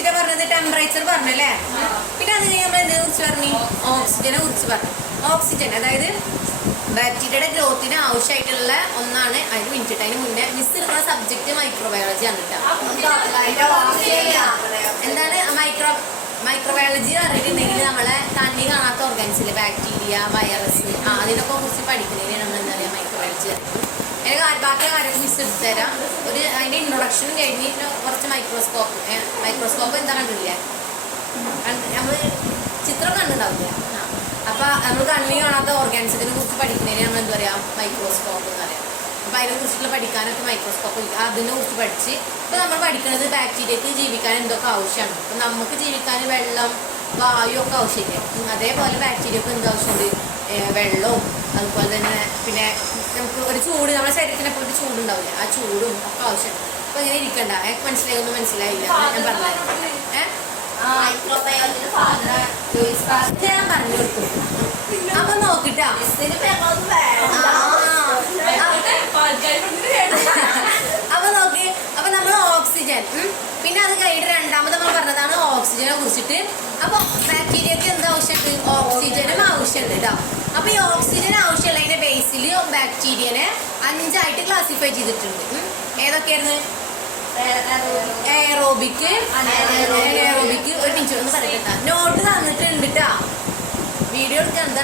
First പറഞ്ഞത് temperature പറഞ്ഞല്ലേ. പിന്നെ അത് കഴിഞ്ഞ് നമ്മൾ എന്തിനെ കുറിച്ച് പറഞ്ഞു? ഓക്സിജനെ കുറിച്ച് പറഞ്ഞു. ഓക്സിജൻ അതായത് ബാക്ടീരിയയുടെ ഗ്രോത്തിന് ആവശ്യമായിട്ടുള്ള ഒന്നാണ്. അതിന് മിനിറ്റ് അതിന് മുന്നേ മിസ് എടുക്കുന്ന സബ്ജക്ട് മൈക്രോബയോളജി ആണ് കേട്ടോ. എന്താണ് മൈക്രോബയോളജി അറിഞ്ഞിട്ടുണ്ടെങ്കിൽ നമ്മളെ കണ്ണി കാണാത്ത ഓർഗാനിസില് ബാക്ടീരിയ, വൈറസ് അതിനൊക്കെ കുറിച്ച് പഠിക്കുന്നതിന് നമ്മൾ എന്താ പറയുക മൈക്രോബയോളജി. അതിന് ബാക്കി കാര്യമൊക്കെ മിസ് എടുത്തു തരാം. അതിന്റെ ഇൻട്രൊഡക്ഷൻ കഴിഞ്ഞിട്ട് കുറച്ച് മൈക്രോസ്കോപ്പ് എന്താ കണ്ടില്ലേ, നമ്മൾ ചിത്രം കണ്ടിട്ടുണ്ടാവില്ല. അപ്പൊ നമ്മൾ കണ്ണി കാണാത്ത ഓർഗാനിസത്തിനെ കുറിച്ച് പഠിക്കുന്നതിന് നമ്മൾ എന്താ പറയാ മൈക്രോസ്കോപ്പ് എന്ന് പറയാം. അപ്പൊ അതിനെ കുറിച്ചുള്ള പഠിക്കാനൊക്കെ മൈക്രോസ്കോപ്പ് അതിനെ കുറിച്ച് പഠിച്ച് ഇപ്പൊ നമ്മൾ പഠിക്കുന്നത് ബാക്ടീരിയക്ക് ജീവിക്കാൻ എന്തൊക്കെ ആവശ്യമാണ്. അപ്പൊ നമുക്ക് ജീവിക്കാൻ വെള്ളം, വായു ഒക്കെ ആവശ്യമില്ല. അതേപോലെ ബാക്ടീരിയക്ക് എന്ത് ആവശ്യമുണ്ട്? വെള്ളവും അതുപോലെ തന്നെ പിന്നെ നമുക്ക് ഒരു ചൂട്, നമ്മുടെ ശരീരത്തിനെ പോലെ ചൂടുണ്ടാവില്ല, ആ ചൂടും ഒക്കെ ആവശ്യമുണ്ട്. അപ്പൊ ഇങ്ങനെ ഇരിക്കണ്ട. എനിക്ക് മനസ്സിലായൊന്നും മനസ്സിലായില്ല, ഞാൻ പറഞ്ഞു. ഞാൻ പറഞ്ഞു കൊടുത്തു. അപ്പൊ നോക്കിട്ടാ അപ്പൊ നോക്കി. അപ്പൊ നമ്മൾ ഓക്സിജൻ, പിന്നെ അത് കഴിഞ്ഞിട്ട് രണ്ടാമത് നമ്മൾ പറഞ്ഞതാണ് ഓക്സിജനെ കുറിച്ചിട്ട്. അപ്പൊ ബാക്ടീരിയക്ക് എന്താ ആവശ്യമുണ്ട്? ഓക്സിജനും ആവശ്യമുണ്ട് കേട്ടോ. അപ്പൊ ഈ ഓക്സിജൻ ആവശ്യമുള്ളതിന്റെ ബേസിൽ ബാക്ടീരിയനെ 5ആയിട്ട് ക്ലാസിഫൈ ചെയ്തിട്ടുണ്ട്. ഏതൊക്കെയായിരുന്നു? എയറോബിക്. ഒരു മിനിറ്റ് ഒന്ന് പറയട്ടാ, നോട്ട് തന്നിട്ടുണ്ട് കേട്ടാ. വീഡിയോ എടുക്കാൻ എന്താ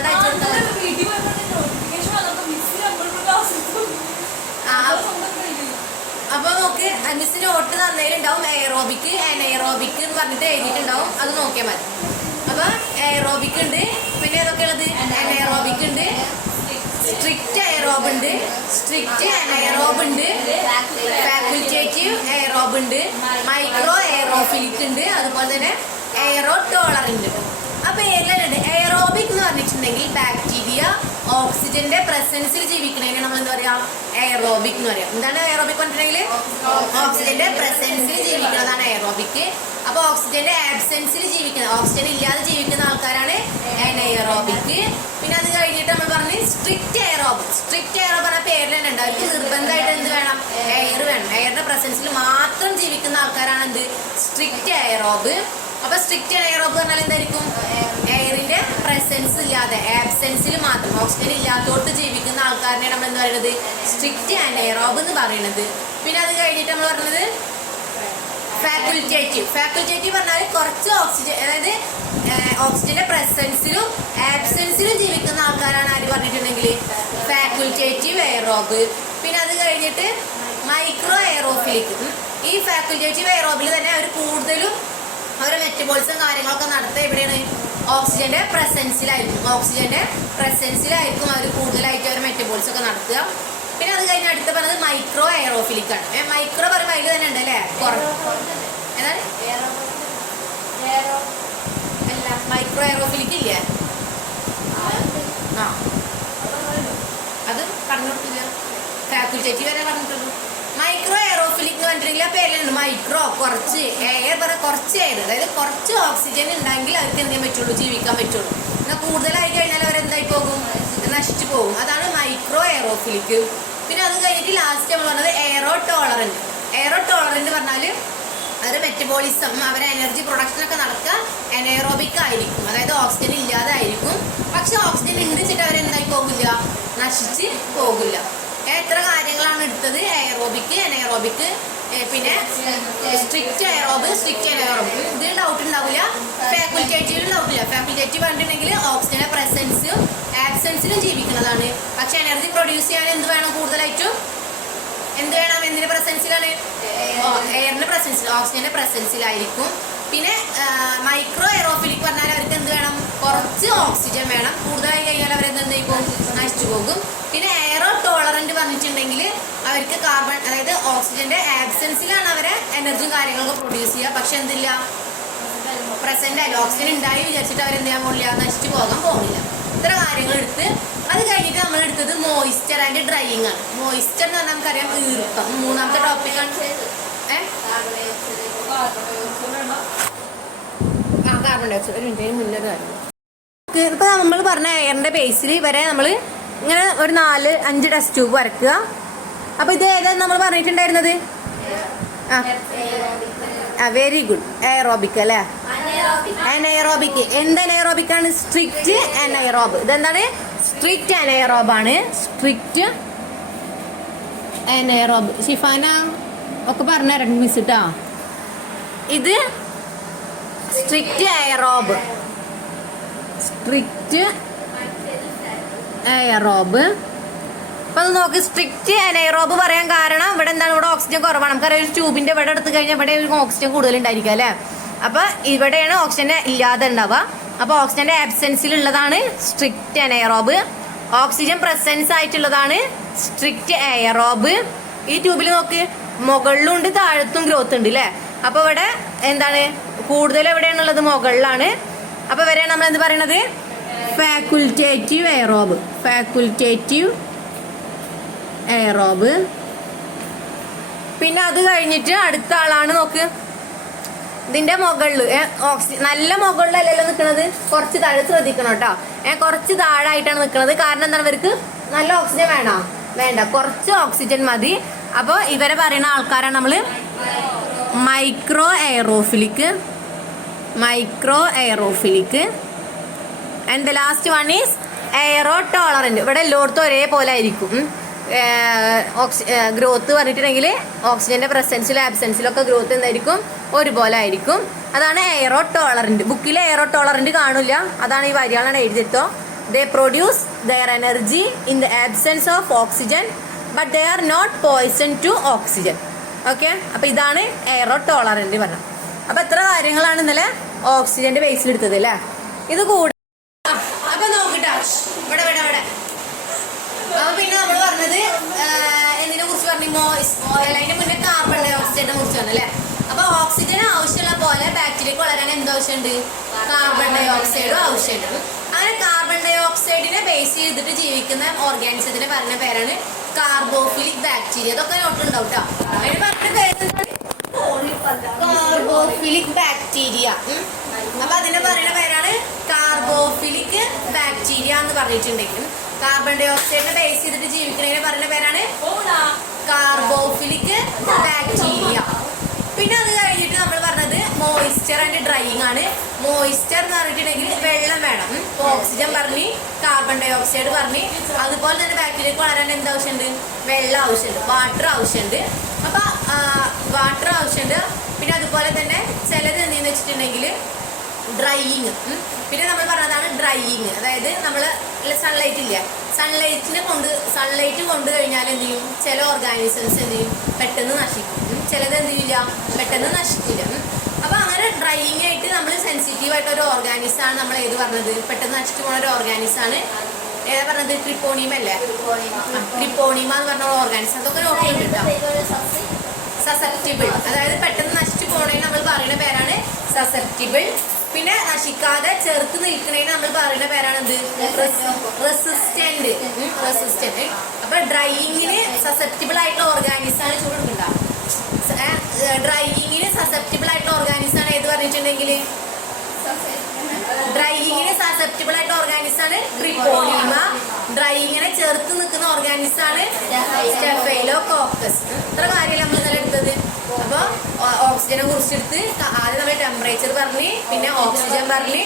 അപ്പൊ നോക്ക്, മിസ് നോട്ട് തന്നതിലുണ്ടാവും എയറോബിക്, അനൈറോബിക് എന്ന് പറഞ്ഞിട്ട് എഴുതിയിട്ടുണ്ടാവും. അത് നോക്കിയാൽ മതി. അപ്പൊ എയറോബിക് ഉണ്ട്, പിന്നെ ഏതൊക്കെ ഉള്ളത്? അനൈറോബിക് ഉണ്ട്, സ്ട്രിക്റ്റ് എയറോബ് ഉണ്ട്, സ്ട്രിക്റ്റ് അനൈറോബ് ഉണ്ട്, ഫാക്കൽറ്റേറ്റീവ് എയറോബ് ഉണ്ട്, മൈക്രോ എയറോഫിലിക് ഉണ്ട്, അതുപോലെ തന്നെ എയറോ ടോളറന്റ്. അപ്പൊ ഏതിലുണ്ട്? എയറോബിക് എന്ന് പറഞ്ഞിട്ടുണ്ടെങ്കിൽ ബാക്ടീരിയ ഓക്സിജന്റെ പ്രസൻസിൽ ജീവിക്കണതിന് നമ്മൾ എന്താ പറയാ എയറോബിക് എന്ന് പറയാം. എന്താണ് എയറോബിക് പറഞ്ഞിട്ടുണ്ടെങ്കിൽ? ഓക്സിജന്റെ പ്രസൻസിൽ ജീവിക്കുന്നതാണ് എയറോബിക്. അപ്പൊ ഓക്സിജന്റെ ആബ്സെൻസിൽ ജീവിക്കുന്ന, ഓക്സിജൻ ഇല്ലാതെ ജീവിക്കുന്ന ആൾക്കാരാണ് അനൈറോബിക്. പിന്നെ അത് കഴിഞ്ഞിട്ട് നമ്മൾ പറഞ്ഞ് സ്ട്രിക്റ്റ് എയറോബ്. സ്ട്രിക്റ്റ് എയറോബ് പറഞ്ഞ പേര് തന്നെ ഉണ്ട്. അവർക്ക് നിർബന്ധമായിട്ട് എന്ത് വേണം? എയർ വേണം. എയറിന്റെ പ്രസൻസിൽ മാത്രം ജീവിക്കുന്ന ആൾക്കാരാണ് എന്ത്? Strict aerobe. അപ്പൊ സ്ട്രിക്റ്റ് എയറോബ് പറഞ്ഞാൽ എന്തായിരിക്കും? എയറിന്റെ പ്രസൻസ് ഇല്ലാതെ, ആബ്സെൻസിൽ മാത്രം, ഓക്സിജൻ ഇല്ലാത്തോട്ട് ജീവിക്കുന്ന ആൾക്കാരനെ നമ്മൾ എന്താ പറയുന്നത്? സ്ട്രിക്റ്റ് അനൈറോബ് എന്ന് പറയുന്നത്. പിന്നെ അത് കഴിഞ്ഞിട്ട് നമ്മൾ പറഞ്ഞത് ഫാക്കൽറ്റേറ്റീവ്. ഫാക്കൽറ്റേറ്റീവ് പറഞ്ഞാൽ കുറച്ച് ഓക്സിജൻ, അതായത് ഓക്സിജന്റെ പ്രസൻസിലും ആബ്സെൻസിലും ജീവിക്കുന്ന ആൾക്കാരാണ് ആര് പറഞ്ഞിട്ടുണ്ടെങ്കിൽ ഫാക്കൽറ്റേറ്റീവ് എയറോബ്. പിന്നെ അത് കഴിഞ്ഞിട്ട് മൈക്രോ എയറോഫിലിക്. ഈ ഫാക്കൽറ്റേറ്റീവ് എയറോബിൽ തന്നെ അവർ കൂടുതലും അവരുടെ മെറ്റബോളിസം കാര്യങ്ങളൊക്കെ നടത്തുക എവിടെയാണ്? ഓക്സിജന്റെ പ്രസൻസിലായിരിക്കും. ഓക്സിജന്റെ പ്രസൻസിലായിരിക്കും അവർ കൂടുതലായിട്ട് അവർ മെറ്റബോളിസം ഒക്കെ നടത്തുക. പിന്നെ അത് കഴിഞ്ഞ് അടുത്ത് പറഞ്ഞത് മൈക്രോ എയറോഫിലിക് ആണ്. മൈക്രോ പറയുമ്പോൾ അതിൽ തന്നെ ഉണ്ട് അല്ലേ? ഏതാണ്? അല്ല, മൈക്രോ എയറോഫിലിക് ഇല്ലേ? ആ, അത് പറഞ്ഞു കൊടുത്തില്ല. ഫാക്കൽറ്റേറ്റീവ് വരെ പറഞ്ഞിട്ടുള്ളൂ. മൈക്രോ എയറോഫിലിക് എന്ന് പറഞ്ഞിട്ടുണ്ടെങ്കിൽ ആ പേരിലുണ്ട് മൈക്രോ, കുറച്ച് എയർ പറഞ്ഞാൽ കുറച്ച് എയർ, അതായത് കുറച്ച് ഓക്സിജൻ ഉണ്ടെങ്കിൽ അവർക്ക് എന്ത് ചെയ്യാൻ പറ്റുള്ളൂ? ജീവിക്കാൻ പറ്റുള്ളൂ. എന്നാൽ കൂടുതലായി കഴിഞ്ഞാൽ അവരെന്തായി പോകും? നശിച്ചു പോകും. അതാണ് മൈക്രോ എയറോഫിലിക്. പിന്നെ അത് കഴിഞ്ഞിട്ട് ലാസ്റ്റ് നമ്മൾ പറഞ്ഞത് എയറോ ടോളറന്റ്. എയറോ ടോളറന്റ് പറഞ്ഞാൽ അവരുടെ മെറ്റബോളിസം, അവരുടെ എനർജി പ്രൊഡക്ഷൻ ഒക്കെ നടക്കുക അനൈറോബിക് ആയിരിക്കും, അതായത് ഓക്സിജൻ ഇല്ലാതെ ആയിരിക്കും. പക്ഷെ ഓക്സിജൻ ഉണ്ടിച്ചിട്ട് അവരെന്തായി പോകില്ല? നശിച്ച് പോകില്ല. എത്ര കാര്യങ്ങളാണ് എടുത്തത്? എയറോബിക്, അനൈറോബിക്, പിന്നെ സ്ട്രിക്റ്റ് എയറോബ്, സ്ട്രിക്റ്റ് അനൈറോബ്. ഇതിൽ ഡൗട്ട് ഉണ്ടാവില്ല. ഫാക്കൽറ്റേറ്റീവിലും ഡൗട്ടില്ല. ഫാക്കൽറ്റേറ്റീവ് പറഞ്ഞിട്ടുണ്ടെങ്കിൽ ഓക്സിജന്റെ പ്രസൻസും ആബ്സെൻസിലും ജീവിക്കുന്നതാണ്. പക്ഷെ എനർജി പ്രൊഡ്യൂസ് ചെയ്യാൻ എന്ത് വേണം? കൂടുതലായിട്ടും എന്ത് വേണം? എന്തിന്റെ പ്രസൻസിലാണ്? എയറിന്റെ പ്രസൻസിൽ, ഓക്സിജന്റെ പ്രസൻസിലായിരിക്കും. പിന്നെ മൈക്രോ എയറോഫിലിക് പറഞ്ഞാൽ അവർക്ക് എന്ത് വേണം? കുറച്ച് ഓക്സിജൻ വേണം. കൂടുതലായി കഴിഞ്ഞാൽ അവരെന്തായി പോകും? നശിച്ചു പോകും. പിന്നെ എയറോ ടോളറന്റ് പറഞ്ഞിട്ടുണ്ടെങ്കിൽ അവർക്ക് കാർബൺ, അതായത് ഓക്സിജന്റെ ആബ്സെൻസിലാണ് അവരെ എനർജിയും കാര്യങ്ങളൊക്കെ പ്രൊഡ്യൂസ് ചെയ്യുക. പക്ഷെ എന്തില്ല? പ്രസന്റ് ആയി ഓക്സിജൻ ഉണ്ടായി വിചാരിച്ചിട്ട് അവരെന്ത് ചെയ്യാൻ പോകില്ല? നശിച്ചു പോകാൻ പോകുന്നില്ല. ഇത്ര കാര്യങ്ങൾ എടുത്ത് അത് കഴിഞ്ഞിട്ട് നമ്മൾ എടുത്തത് മോയിസ്ചർ ആൻഡ് ഡ്രൈയിങ് ആണ്. മോയിസ്ചർ എന്ന് പറഞ്ഞാൽ നമുക്കറിയാം ഈർപ്പം. മൂന്നാമത്തെ ടോപ്പിക്കാണ്. Carbon dioxide. ഒരു മിനിറ്റ് മുന്നേ കാര്യം. ഇപ്പൊ നമ്മൾ പറഞ്ഞ എയറിന്റെ ബേസിൽ വരെ നമ്മൾ ഇങ്ങനെ ഒരു 4-5 ടെസ്റ്റ് ട്യൂബ് വരയ്ക്കുക. അപ്പൊ ഇത് ഏതാ നമ്മൾ പറഞ്ഞിട്ടുണ്ടായിരുന്നത്? Very good. എയറോബിക് അല്ലേ? അനൈറോബിക്. എന്ത് അനൈറോബിക് ആണ്? സ്ട്രിക്റ്റ് അനൈറോബ്. ഇതെന്താണ്? സ്ട്രിക്റ്റ് അനൈറോബ് ആണ്. സ്ട്രിക്റ്റ് അനൈറോബ്. ഷിഫാന ഒക്കെ പറഞ്ഞുതരാം മിസ് ട്ടാ. ഇത് സ്ട്രിക്റ്റ് എയറോബ്. Strict aerobe. അപ്പൊ അത് നോക്ക്, സ്ട്രിക്റ്റ് അനൈറോബ് പറയാൻ കാരണം ഇവിടെ എന്താണ്? ഇവിടെ ഓക്സിജൻ കുറവാണ്. നമുക്കറിയാം ഒരു ട്യൂബിന്റെ ഇവിടെ എടുത്തു കഴിഞ്ഞാൽ ഇവിടെ ഓക്സിജൻ കൂടുതൽ ഉണ്ടായിരിക്കും അല്ലേ? അപ്പൊ ഇവിടെയാണ് ഓക്സിജൻ ഇല്ലാതെ ഉണ്ടാവുക. അപ്പൊ ഓക്സിജന്റെ ആബ്സെൻസിൽ ഉള്ളതാണ് സ്ട്രിക്റ്റ് അനൈറോബ്. ഓക്സിജൻ പ്രസൻസ് ആയിട്ടുള്ളതാണ് സ്ട്രിക്റ്റ് എയറോബ്. ഈ ട്യൂബിൽ നോക്ക്, മുകളിലും ഉണ്ട് താഴത്തും ഗ്രോത്ത് ഉണ്ട് അല്ലേ? അപ്പൊ ഇവിടെ എന്താണ് കൂടുതൽ എവിടെയാണുള്ളത്? മുകളിലാണ്. അപ്പൊ ഇവരെയാണ് നമ്മൾ എന്ത് പറയണത്? ഫാക്കുൾറ്റേറ്റീവ് എയറോബ്. ഫാക്കുൾറ്റേറ്റീവ് എയറോബ്. പിന്നെ അത് കഴിഞ്ഞിട്ട് അടുത്ത ആളാണ് നോക്ക്, ഇതിന്റെ മുകളിൽ നല്ല മുകളിലല്ലല്ലോ നിൽക്കുന്നത്, കുറച്ച് താഴെ ശ്രദ്ധിക്കണം കേട്ടോ. കുറച്ച് താഴായിട്ടാണ് നിൽക്കുന്നത്. കാരണം എന്താണ്? ഇവർക്ക് നല്ല ഓക്സിജൻ വേണോ? വേണ്ട, കുറച്ച് ഓക്സിജൻ മതി. അപ്പോൾ ഇവരെ പറയുന്ന ആൾക്കാരാണ് നമ്മള് microaerophilic. Microaerophilic. And the last one is aerotolerant. ഇവിടെ എല്ലായിടത്തും ഒരേപോലെ ആയിരിക്കും ഗ്രോത്ത് പറഞ്ഞിട്ടുണ്ടെങ്കിൽ ഓക്സിജന്റെ പ്രസൻസിലും ആബ്സെൻസിലും ഒക്കെ ഗ്രോത്ത് എന്തായിരിക്കും? ഒരുപോലെ ആയിരിക്കും. അതാണ് എയറോ ടോളറന്റ്. ബുക്കിൽ എയറോ ടോളറന്റ് കാണില്ല, അതാണ് ഈ വരികളാണ് എഴുതിയെടുത്തോ. They produce their energy in the absence of oxygen but they are not poison to oxygen. Okay, അപ്പൊ ഇതാണ് എയറോ ടോളറന്റ് പറഞ്ഞത്. അപ്പൊ എത്ര കാര്യങ്ങളാണ് ഇന്നലെ ഓക്സിജന്റെ ബേസിൽ എടുത്തത് അല്ലേ? ഇത് കൂടെ അപ്പൊ നോക്കിട്ടാ ഇവിടെ ഇവിടെ ഇവിടെ. അപ്പൊ പിന്നെ നമ്മൾ പറഞ്ഞത് എന്തിനെ കുറിച്ച് പറഞ്ഞു? അതിന്റെ മുന്നേ കാർബൺ ഡൈ ഓക്സൈഡിനെ കുറിച്ച് പറഞ്ഞു അല്ലേ? അപ്പൊ ഓക്സിജൻ ആവശ്യമുള്ള പോലെ ബാക്ടീരിയക്ക് വളരാൻ എന്താവശ്യമുണ്ട്? കാർബൺ ഡൈ ഓക്സൈഡും ആവശ്യമുണ്ട്. അങ്ങനെ കാർബൺ ഡൈ ഓക്സൈഡിനെ ബേസ് ചെയ്തിട്ട് ജീവിക്കുന്ന ഓർഗാനിസത്തിന് പറഞ്ഞ പേരാണ് കാർബോഫിലിക് ബാക്ടീരിയ. അതൊക്കെ നോട്ടുണ്ടാവും കേട്ടോ. അതിന് പറഞ്ഞ പേര് കാർബോഫിലിക് ബാക്ടീരിയ. അപ്പൊ അതിനെ പറയുന്ന പേരാണ് കാർബോഫിലിക് ബാക്ടീരിയ എന്ന് പറഞ്ഞിട്ടുണ്ടെങ്കിൽ, കാർബൺ ഡൈ ഓക്സൈഡിനെ ബേസ് ചെയ്തിട്ട് ജീവിക്കുന്നതിനെ പറയുന്ന പേരാണ് കാർബോഫിലിക് ബാക്ടീരിയ. പിന്നെ അത് കഴിഞ്ഞിട്ട് നമ്മൾ പറഞ്ഞത് മോയിസ്ചർ ആൻഡ് ഡ്രൈയിങ് ആണ്. മോയിസ്ചർ എന്ന് പറഞ്ഞിട്ടുണ്ടെങ്കിൽ വെള്ളം വേണം. ഓക്സിജൻ പറഞ്ഞ്, കാർബൺ ഡൈ ഓക്സൈഡ് പറഞ്ഞ്, അതുപോലെ തന്നെ ബാക്ടീരിയക്ക് വളരാൻ എന്താവശ്യമുണ്ട്? വെള്ളം ആവശ്യമുണ്ട്, വാട്ടർ ആവശ്യമുണ്ട്. അപ്പൊ വാട്ടർ ആവശ്യമുണ്ട്. പിന്നെ അതുപോലെ തന്നെ ചിലത് എന്തെന്ന് വെച്ചിട്ടുണ്ടെങ്കിൽ ഡ്രൈയിങ്. പിന്നെ നമ്മൾ പറഞ്ഞതാണ് ഡ്രൈയിങ്, അതായത് നമ്മൾ സൺലൈറ്റ് ഇല്ല, സൺലൈറ്റ് കൊണ്ട് കഴിഞ്ഞാൽ എന്ത് ചെയ്യും? ചില ഓർഗാനിസംസ് എന്ത് ചെയ്യും? പെട്ടെന്ന് നശിക്കും. ചിലത് എന്ത് ചെയ്യില്ല? പെട്ടെന്ന് നശിക്കില്ല. അപ്പൊ അങ്ങനെ ഡ്രൈയിങ് ആയിട്ട് നമ്മൾ സെൻസിറ്റീവ് ആയിട്ട് ഒരു ഓർഗാനിസം ആണ് നമ്മൾ ഏത് പറഞ്ഞത്? പെട്ടെന്ന് നശിച്ചു പോകുന്ന ഒരു ഓർഗാനിസം ആണ് ഏതാ പറഞ്ഞത്? ട്രിപ്പോണിയം അല്ലേ? ട്രിപ്പോണിമ എന്ന് പറഞ്ഞ ഓർഗാനിസം. അതൊക്കെ നോക്കിയിട്ടുണ്ട്. സസെപ്റ്റിബിൾ, അതായത് പെട്ടെന്ന് നശിച്ചു പോണേന് നമ്മൾ പറയുന്ന പേരാണ് സസെപ്റ്റിബിൾ. പിന്നെ നശിക്കാതെ ചെറുത്ത് നിൽക്കുന്നതിന് നമ്മൾ പറയുന്ന പേരാണ് എന്ത്? റെസിസ്റ്റന്റ്. റെസിസ്റ്റന്റ്. അപ്പൊ ഡ്രൈയിങ്ങിന് സസെപ്റ്റിബിൾ ആയിട്ടുള്ള ഓർഗാനിസം ആണ്. ചൂടുണ്ടാ ഡ്രൈയിങ്ങിന് സസെപ്റ്റിബിൾ ആയിട്ടുള്ള ഓർഗാനിസം ആണ് ഏത് പറഞ്ഞിട്ടുണ്ടെങ്കിൽ? ഡ്രൈയിങ്ങിന് സസെപ്റ്റിബിൾ ആയിട്ടുള്ള ഓർഗാനിസം ആണ് ട്രിപ്പോണിമ. ഡ്രൈയിങ്ങിനെ ചെറുത്ത് നിൽക്കുന്ന ഓർഗാനിസം ആണ് സ്റ്റെഫൈലോകോക്കസ്. ഇത്ര കാര്യം നമ്മൾ ഇന്നലെ എടുത്തത്. അപ്പൊ ഓക്സിജനെ കുറിച്ചെടുത്ത് ആദ്യം നമ്മൾ ടെമ്പറേച്ചർ പറഞ്ഞ്, പിന്നെ ഓക്സിജൻ പറഞ്ഞ്,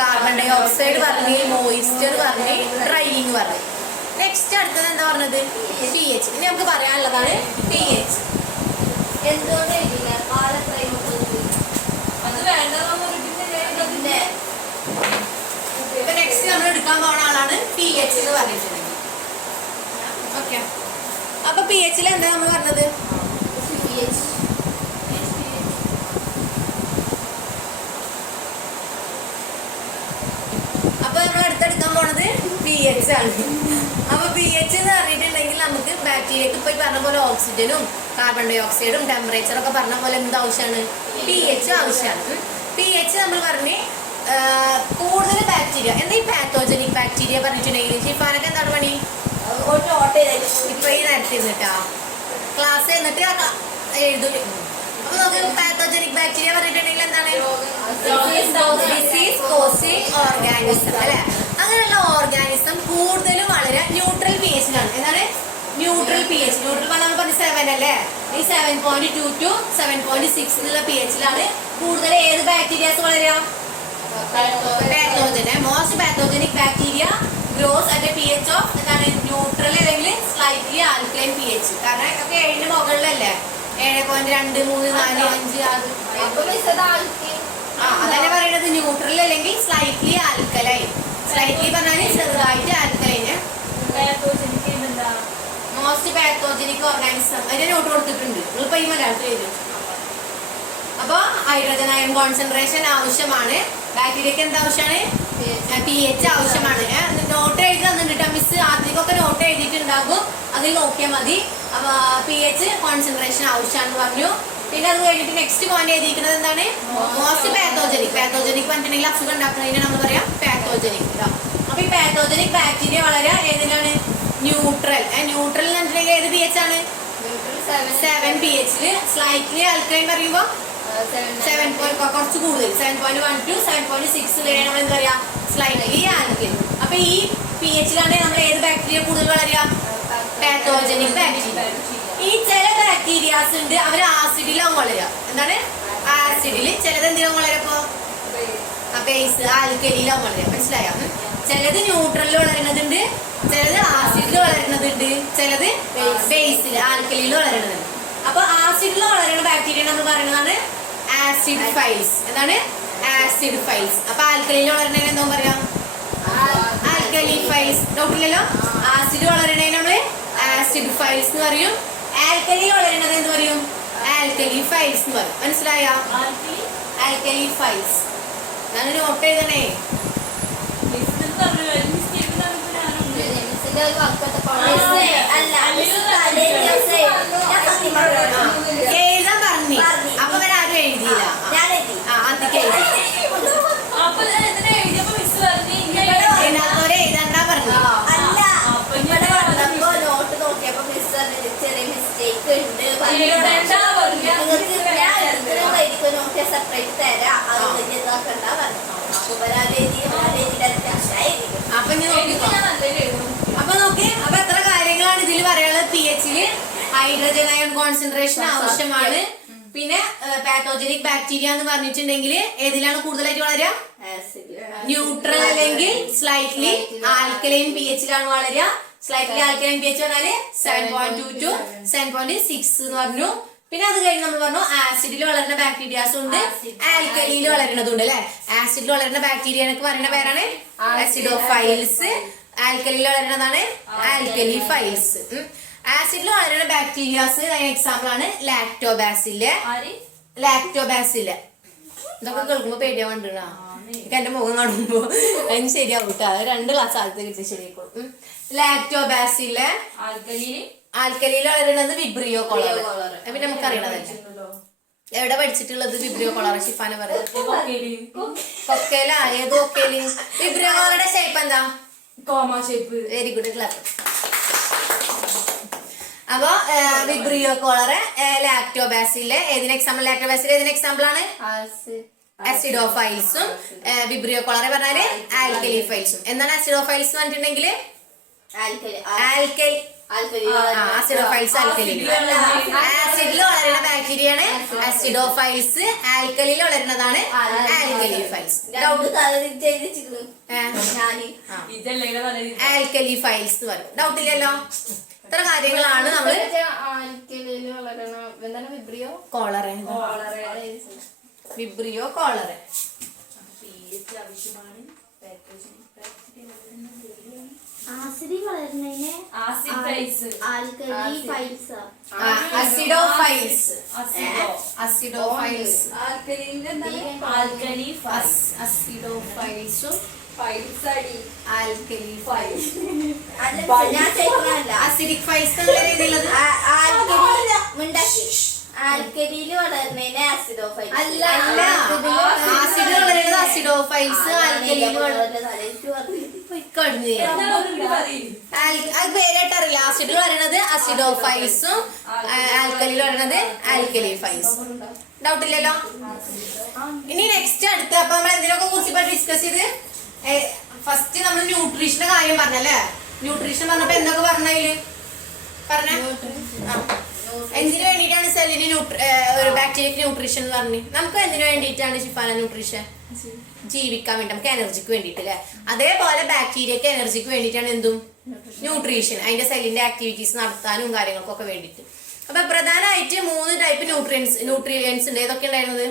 കാർബൺ ഡൈ ഓക്സൈഡ് പറഞ്ഞ്, മോയിസ്ചർ പറഞ്ഞ്, ഡ്രൈയിങ് പറഞ്ഞ്. നെക്സ്റ്റ് അടുത്തത് എന്താ പറഞ്ഞത്? pH. ഇനി നമുക്ക് പറയാനുള്ളതാണ് pH. എന്തുകൊണ്ട് നെക്സ്റ്റ് നമ്മൾ എടുക്കാൻ പോകുന്ന ആളാണ് pH എന്ന് പറഞ്ഞിട്ടുണ്ടെങ്കിൽ. ഓക്കെ, അപ്പൊ pH എന്താ നമ്മൾ പറഞ്ഞത്? അപ്പൊ നമ്മൾ അടുത്തെടുക്കാൻ പോണത് pH ആണ്. അപ്പൊ pH എന്ന് പറഞ്ഞിട്ടുണ്ടെങ്കിൽ നമുക്ക് ബാക്ടീരിയക്ക് ഇപ്പൊ പറഞ്ഞ പോലെ ഓക്സിജനും കാർബൺ ഡൈ ഓക്സൈഡും ടെമ്പറേച്ചറും ഒക്കെ പറഞ്ഞ പോലെ എന്ത് ആവശ്യമാണ്? pH ആവശ്യമാണ്. pH നമ്മൾ പറഞ്ഞ് കൂടുതൽ ബാക്ടീരിയ എന്താ ഈ പാത്തോജനിക് ബാക്ടീരിയ പറഞ്ഞിട്ടുണ്ടെങ്കിൽ ഷിഫാനൊക്കെ എന്താണ് പണി? ഇപ്പൊ ഈ നേരത്തെ ഇരുന്നിട്ടാ ക്ലാസ് എന്നിട്ട് എഴുതൂല. അപ്പൊ നമുക്ക് പാത്തോജനിക് ബാക്ടീരിയ പറഞ്ഞിട്ടുണ്ടെങ്കിൽ എന്താണ്? ഡിസീസ് കോസിംഗ് ഓർഗാനിസം അല്ലെ? അങ്ങനെയുള്ള ഓർഗാനിസം കൂടുതലും വളരെ ന്യൂട്രൽ pH-ലാണ്. എന്താണ്? Neutral P H. ന്യൂട്രൽ പറഞ്ഞ 7 അല്ലേ? ഈ 7.2 to 7.6 എന്നുള്ള പി എച്ചിലാണ് കൂടുതൽ ഏത് ബാക്ടീരിയാസ് വളരുക? Pathogen. Most pathogenic bacteria gross at A pH of എന്താണ്? ന്യൂട്രൽ അല്ലെങ്കിൽ സ്ലൈറ്റ്ലി ആൽക്കലൈൻ പി എച്ച്. കാരണം ഒക്കെ 7 മുകളിലല്ലേ? 7.2, 3, 4, 5, 6. അതന്നെ പറയുന്നത് ന്യൂട്രൽ അല്ലെങ്കിൽ സ്ലൈറ്റ്ലി ആൽക്കലൈൻ. സ്ലൈറ്റ്ലി പറഞ്ഞാൽ ചെറുതായിട്ട് ആൽക്കലൈന്. മോസ്റ്റ് പാത്തോജനിക് ഓർഗാനിസം അതിന്റെ നോട്ട് കൊടുത്തിട്ടുണ്ട്. നിങ്ങളിപ്പോ ഈ മലയാളത്തിൽ എഴുതി. അപ്പൊ ഹൈഡ്രജൻ അയൺ കോൺസെൻട്രേഷൻ ആവശ്യമാണ്. ബാക്ടീരിയക്ക് എന്ത് ആവശ്യമാണ്? പി എച്ച് ആവശ്യമാണ്. നോട്ട് എഴുതി തന്നിട്ട് മിസ് ആദ്യമൊക്കെ നോട്ട് എഴുതിയിട്ടുണ്ടാകും, അതിൽ നോക്കിയാൽ മതി. അപ്പൊ പി എച്ച് കോൺസെൻട്രേഷൻ ആവശ്യമാണെന്ന് പറഞ്ഞു. പിന്നെ അത് കഴിഞ്ഞിട്ട് നെക്സ്റ്റ് പോയിന്റ് എഴുതിയിരിക്കുന്നത് എന്താണ്? Most pathogenic. പാത്തോജനിക് പറഞ്ഞിട്ടുണ്ടെങ്കിൽ അസുഖം ഉണ്ടാക്കുന്നതിന് നമ്മൾ പറയാം പാത്തോജനിക്. അപ്പൊ ഈ പാത്തോജനിക് ബാക്ടീരിയ വളരെ ഏതിലാണ്? ന്യൂട്രൽ. ന്യൂട്രൽ എന്ന് പറഞ്ഞിട്ടുണ്ടെങ്കിൽ ഏത് പി എച്ച് ആണ്? 7 പി എച്ചില്. സ്ലൈറ്റ്ലി ആൽക്കലൈൻ പറയുമ്പോൾ 7 കുറച്ച് കൂടുതൽ 7.1 to 7.6 വരെയാണ് നമ്മൾ എന്താ പറയാ? Slightly alkaline. അപ്പൊ ഈ പി എച്ചിലാണ് നമ്മൾ ഏത് ബാക്ടീരിയ കൂടുതൽ വളരുക? Pathogenic bacteria. ഈ ചില ബാക്ടീരിയാസ് ഉണ്ട്, അവർ ആസിഡിലാവും വളരുക. എന്താണ്? ആസിഡില്. ചിലത് എന്തിനാവും വളരപ്പോ? ബേസ് ആൽക്കലിയിലാവും വളരുക. മനസ്സിലായ? ചിലത് ന്യൂട്രലിൽ വളരുന്നതുണ്ട്, ചിലത് ആസിഡിൽ വളരുന്നതുണ്ട്, ചിലത് ബേസിൽ ആൽക്കലിയിൽ വളരുന്നതുണ്ട്. അപ്പൊ ആസിഡിൽ വളരുന്ന ബാക്ടീരിയ നമ്മൾ പറയുന്നതാണ് ആസിഡ് ഫൈൽസ്. എന്താണ്? Acidophiles. അപ്പൊ ആൽക്കലിയിൽ വളരുന്നതിന് എന്താ പറയാ? Alkaliphiles. ഡൗട്ടില്ലല്ലോ? ആസിഡ് വളരുന്നതിന് നമ്മള് ആസിഡ് ഫൈൽസ് എന്ന് പറയും. ആൽക്കലി വളരുന്നത് എന്ത് പറയും? ആൽക്കലി ഫൈൽസ് എന്ന് പറയും. മനസ്സിലായ? Alkali files. ഞാൻ നോട്ട് എഴുതണേ. എഴുതാൻ പറഞ്ഞു. അപ്പൊ അവരാരും എഴുതിയില്ല. അതൊക്കെ എഴുതാത്തവരെ എഴുതണ്ടാ പറഞ്ഞു. നോട്ട് നോക്കിയപ്പോ മിസ് ചെറിയ മിസ്റ്റേക്ക് ഉണ്ട്. നോക്കിയാൽ സെപ്പറേറ്റ് തരാം. അത് വലിയ ഇതാക്കണ്ട പറഞ്ഞു. അപ്പൊ നോക്കി. അപ്പൊ എത്ര കാര്യങ്ങളാണ് ഇതിൽ പറയാനുള്ളത്? പി എച്ചില് ഹൈഡ്രജൻ അയൺ കോൺസെൻട്രേഷൻ ആവശ്യമാണ്. പിന്നെ പാത്തോജനിക് ബാക്ടീരിയ എന്ന് പറഞ്ഞിട്ടുണ്ടെങ്കിൽ ഏതിലാണ് കൂടുതലായിട്ട് വളരുക? ന്യൂട്രൽ അല്ലെങ്കിൽ സ്ലൈറ്റ്ലി ആൽക്കലൈൻ പി എച്ചിലാണ് വളരുക. സ്ലൈറ്റ്ലി ആൽക്കലൈൻ പി എച്ച് പറഞ്ഞാല് 7.2 to 7.6 എന്ന് പറഞ്ഞു. പിന്നെ അത് കഴിഞ്ഞ് നമ്മൾ പറഞ്ഞു ആസിഡിൽ വളരുന്ന ബാക്ടീരിയാസും ഉണ്ട്, ആൽക്കലിയിൽ വളരുന്നതുണ്ട് അല്ലെ. ആസിഡിൽ വളരുന്ന ബാക്ടീരിയ എന്നൊക്കെ പറയുന്ന പേരാണ് ആസിഡോഫൈൽസ്. ആൽക്കലിയിൽ വളരുന്നതാണ് ആൽക്കലി ഫൈൽസ്. ആസിഡിൽ വളരുന്ന ബാക്ടീരിയാസ് എക്സാമ്പിൾ ആണ് ലാക്ടോബാസില്. ലാക്ടോബാസില് ഇതൊക്കെ കേൾക്കുമ്പോ പേടിയാ കണ്ടിട്ടാ. എനിക്ക് എന്റെ മുഖം കാണുമ്പോ അതിന് ശരിയാവും കേട്ടോ. 2 ക്ലാസ് ആദ്യത്തെ കിട്ടി ശരിയായിക്കോളും. ലാക്ടോബാസില് ആൽക്കലിയിൽ വളരുന്നത് വിബ്രിയോ കോളർ. പിന്നെ നമുക്കറിയണതല്ലേ. എവിടെ പഠിച്ചിട്ടുള്ളത് വിബ്രിയോ കോളർ? ഷിഫാന പറയുന്നത് കൊക്കേല. ഏത് കൊക്കേല്? വിബ്രിയോ കോളറുടെ ഷേപ്പ് എന്താ? Comma shape. Very good. Class. അപ്പൊ വിബ്രിയോ കോളറ് ലാക്ടോബാസില് ഏതിന് എക്സാമ്പിൾ? ലാക്ടോബാസിൽ ഏതിന് എക്സാമ്പിൾ ആണ്? ആസിഡോഫൈൽസും. വിബ്രിയോ കോളറെ പറഞ്ഞാല് ആൽക്കലി ഫൈൽസും. എന്താണ് ആസിഡോഫൈൽസ് എന്ന് പറഞ്ഞിട്ടുണ്ടെങ്കിൽ? ആസിഡോഫൈൽസ് ആൽക്കലിയിൽ. ആസിഡിൽ വളരുന്ന ബാക്ടീരിയാണ് ആസിഡോഫൈൽസ്. ആൽക്കലിയിൽ വളരുന്നതാണ് ആൽക്കലി ഫൈൽസ്. ആൽക്കലി ഫൈൽസ് എന്ന് പറയും. ഡൗട്ട് ഇല്ലല്ലോ? ഇത്ര കാര്യങ്ങളാണ് നമ്മള് Vibrio cholerae. Vibrio cholerae acid വളരുന്നതിന് ആസിഡോഫൈൽസ്. ആസിഡോഫൈൽസ്. ആസിഡോഫൈൽസും ആൽക്കലി ഫൈൽസ്. അസിഡിക് ഫൈൽസ് ആൽക്കലിയിൽ വളരുന്നതിന് ആസിഡോഫൈൽസ്. ആസിഡ് വളരുന്നത് ആസിഡോഫൈൽസ്. ആൽക്കലിയിൽ പേരായിട്ട് അറിയില്ല. ആസിഡിൽ പറയുന്നത് അസിഡോഫൈൽസും ആൽക്കലിയിൽ പറയുന്നത് ആൽക്കലി ഫൈൽസും. ഡൗട്ട് ഇല്ലല്ലോ? ഇനി നെക്സ്റ്റ് അടുത്ത് അപ്പൊ നമ്മൾ എന്തിനൊക്കെ കുറിച്ച് ഡിസ്കസ് ചെയ്ത് ഫസ്റ്റ് നമ്മൾ ന്യൂട്രീഷന്റെ കാര്യം പറഞ്ഞല്ലേ. ന്യൂട്രീഷൻ പറഞ്ഞപ്പോ എന്തൊക്കെ പറഞ്ഞതില്? പറഞ്ഞ എന്തിനു വേണ്ടിയിട്ടാണ് സെല്ലിന് ഒരു ബാക്ടീരിയക്ക് ന്യൂട്രീഷൻ എന്ന് പറഞ്ഞു? നമുക്ക് എന്തിനു വേണ്ടിയിട്ടാണ് ഷിഫാന ന്യൂട്രീഷൻ? ജീവിക്കാൻ വേണ്ടി, നമുക്ക് എനർജിക്ക് വേണ്ടിയിട്ട് അല്ലേ? അതേപോലെ ബാക്ടീരിയക്ക് എനർജിക്ക് വേണ്ടിയിട്ടാണ് എന്തും ന്യൂട്രീഷൻ, അതിന്റെ സെല്ലിന്റെ ആക്ടിവിറ്റീസ് നടത്താനും കാര്യങ്ങൾക്കൊക്കെ വേണ്ടിയിട്ട്. അപ്പൊ പ്രധാനമായിട്ട് 3 ടൈപ്പ് ന്യൂട്രിയൻസ് ഉണ്ട്. ഏതൊക്കെ ഉണ്ടായിരുന്നത്?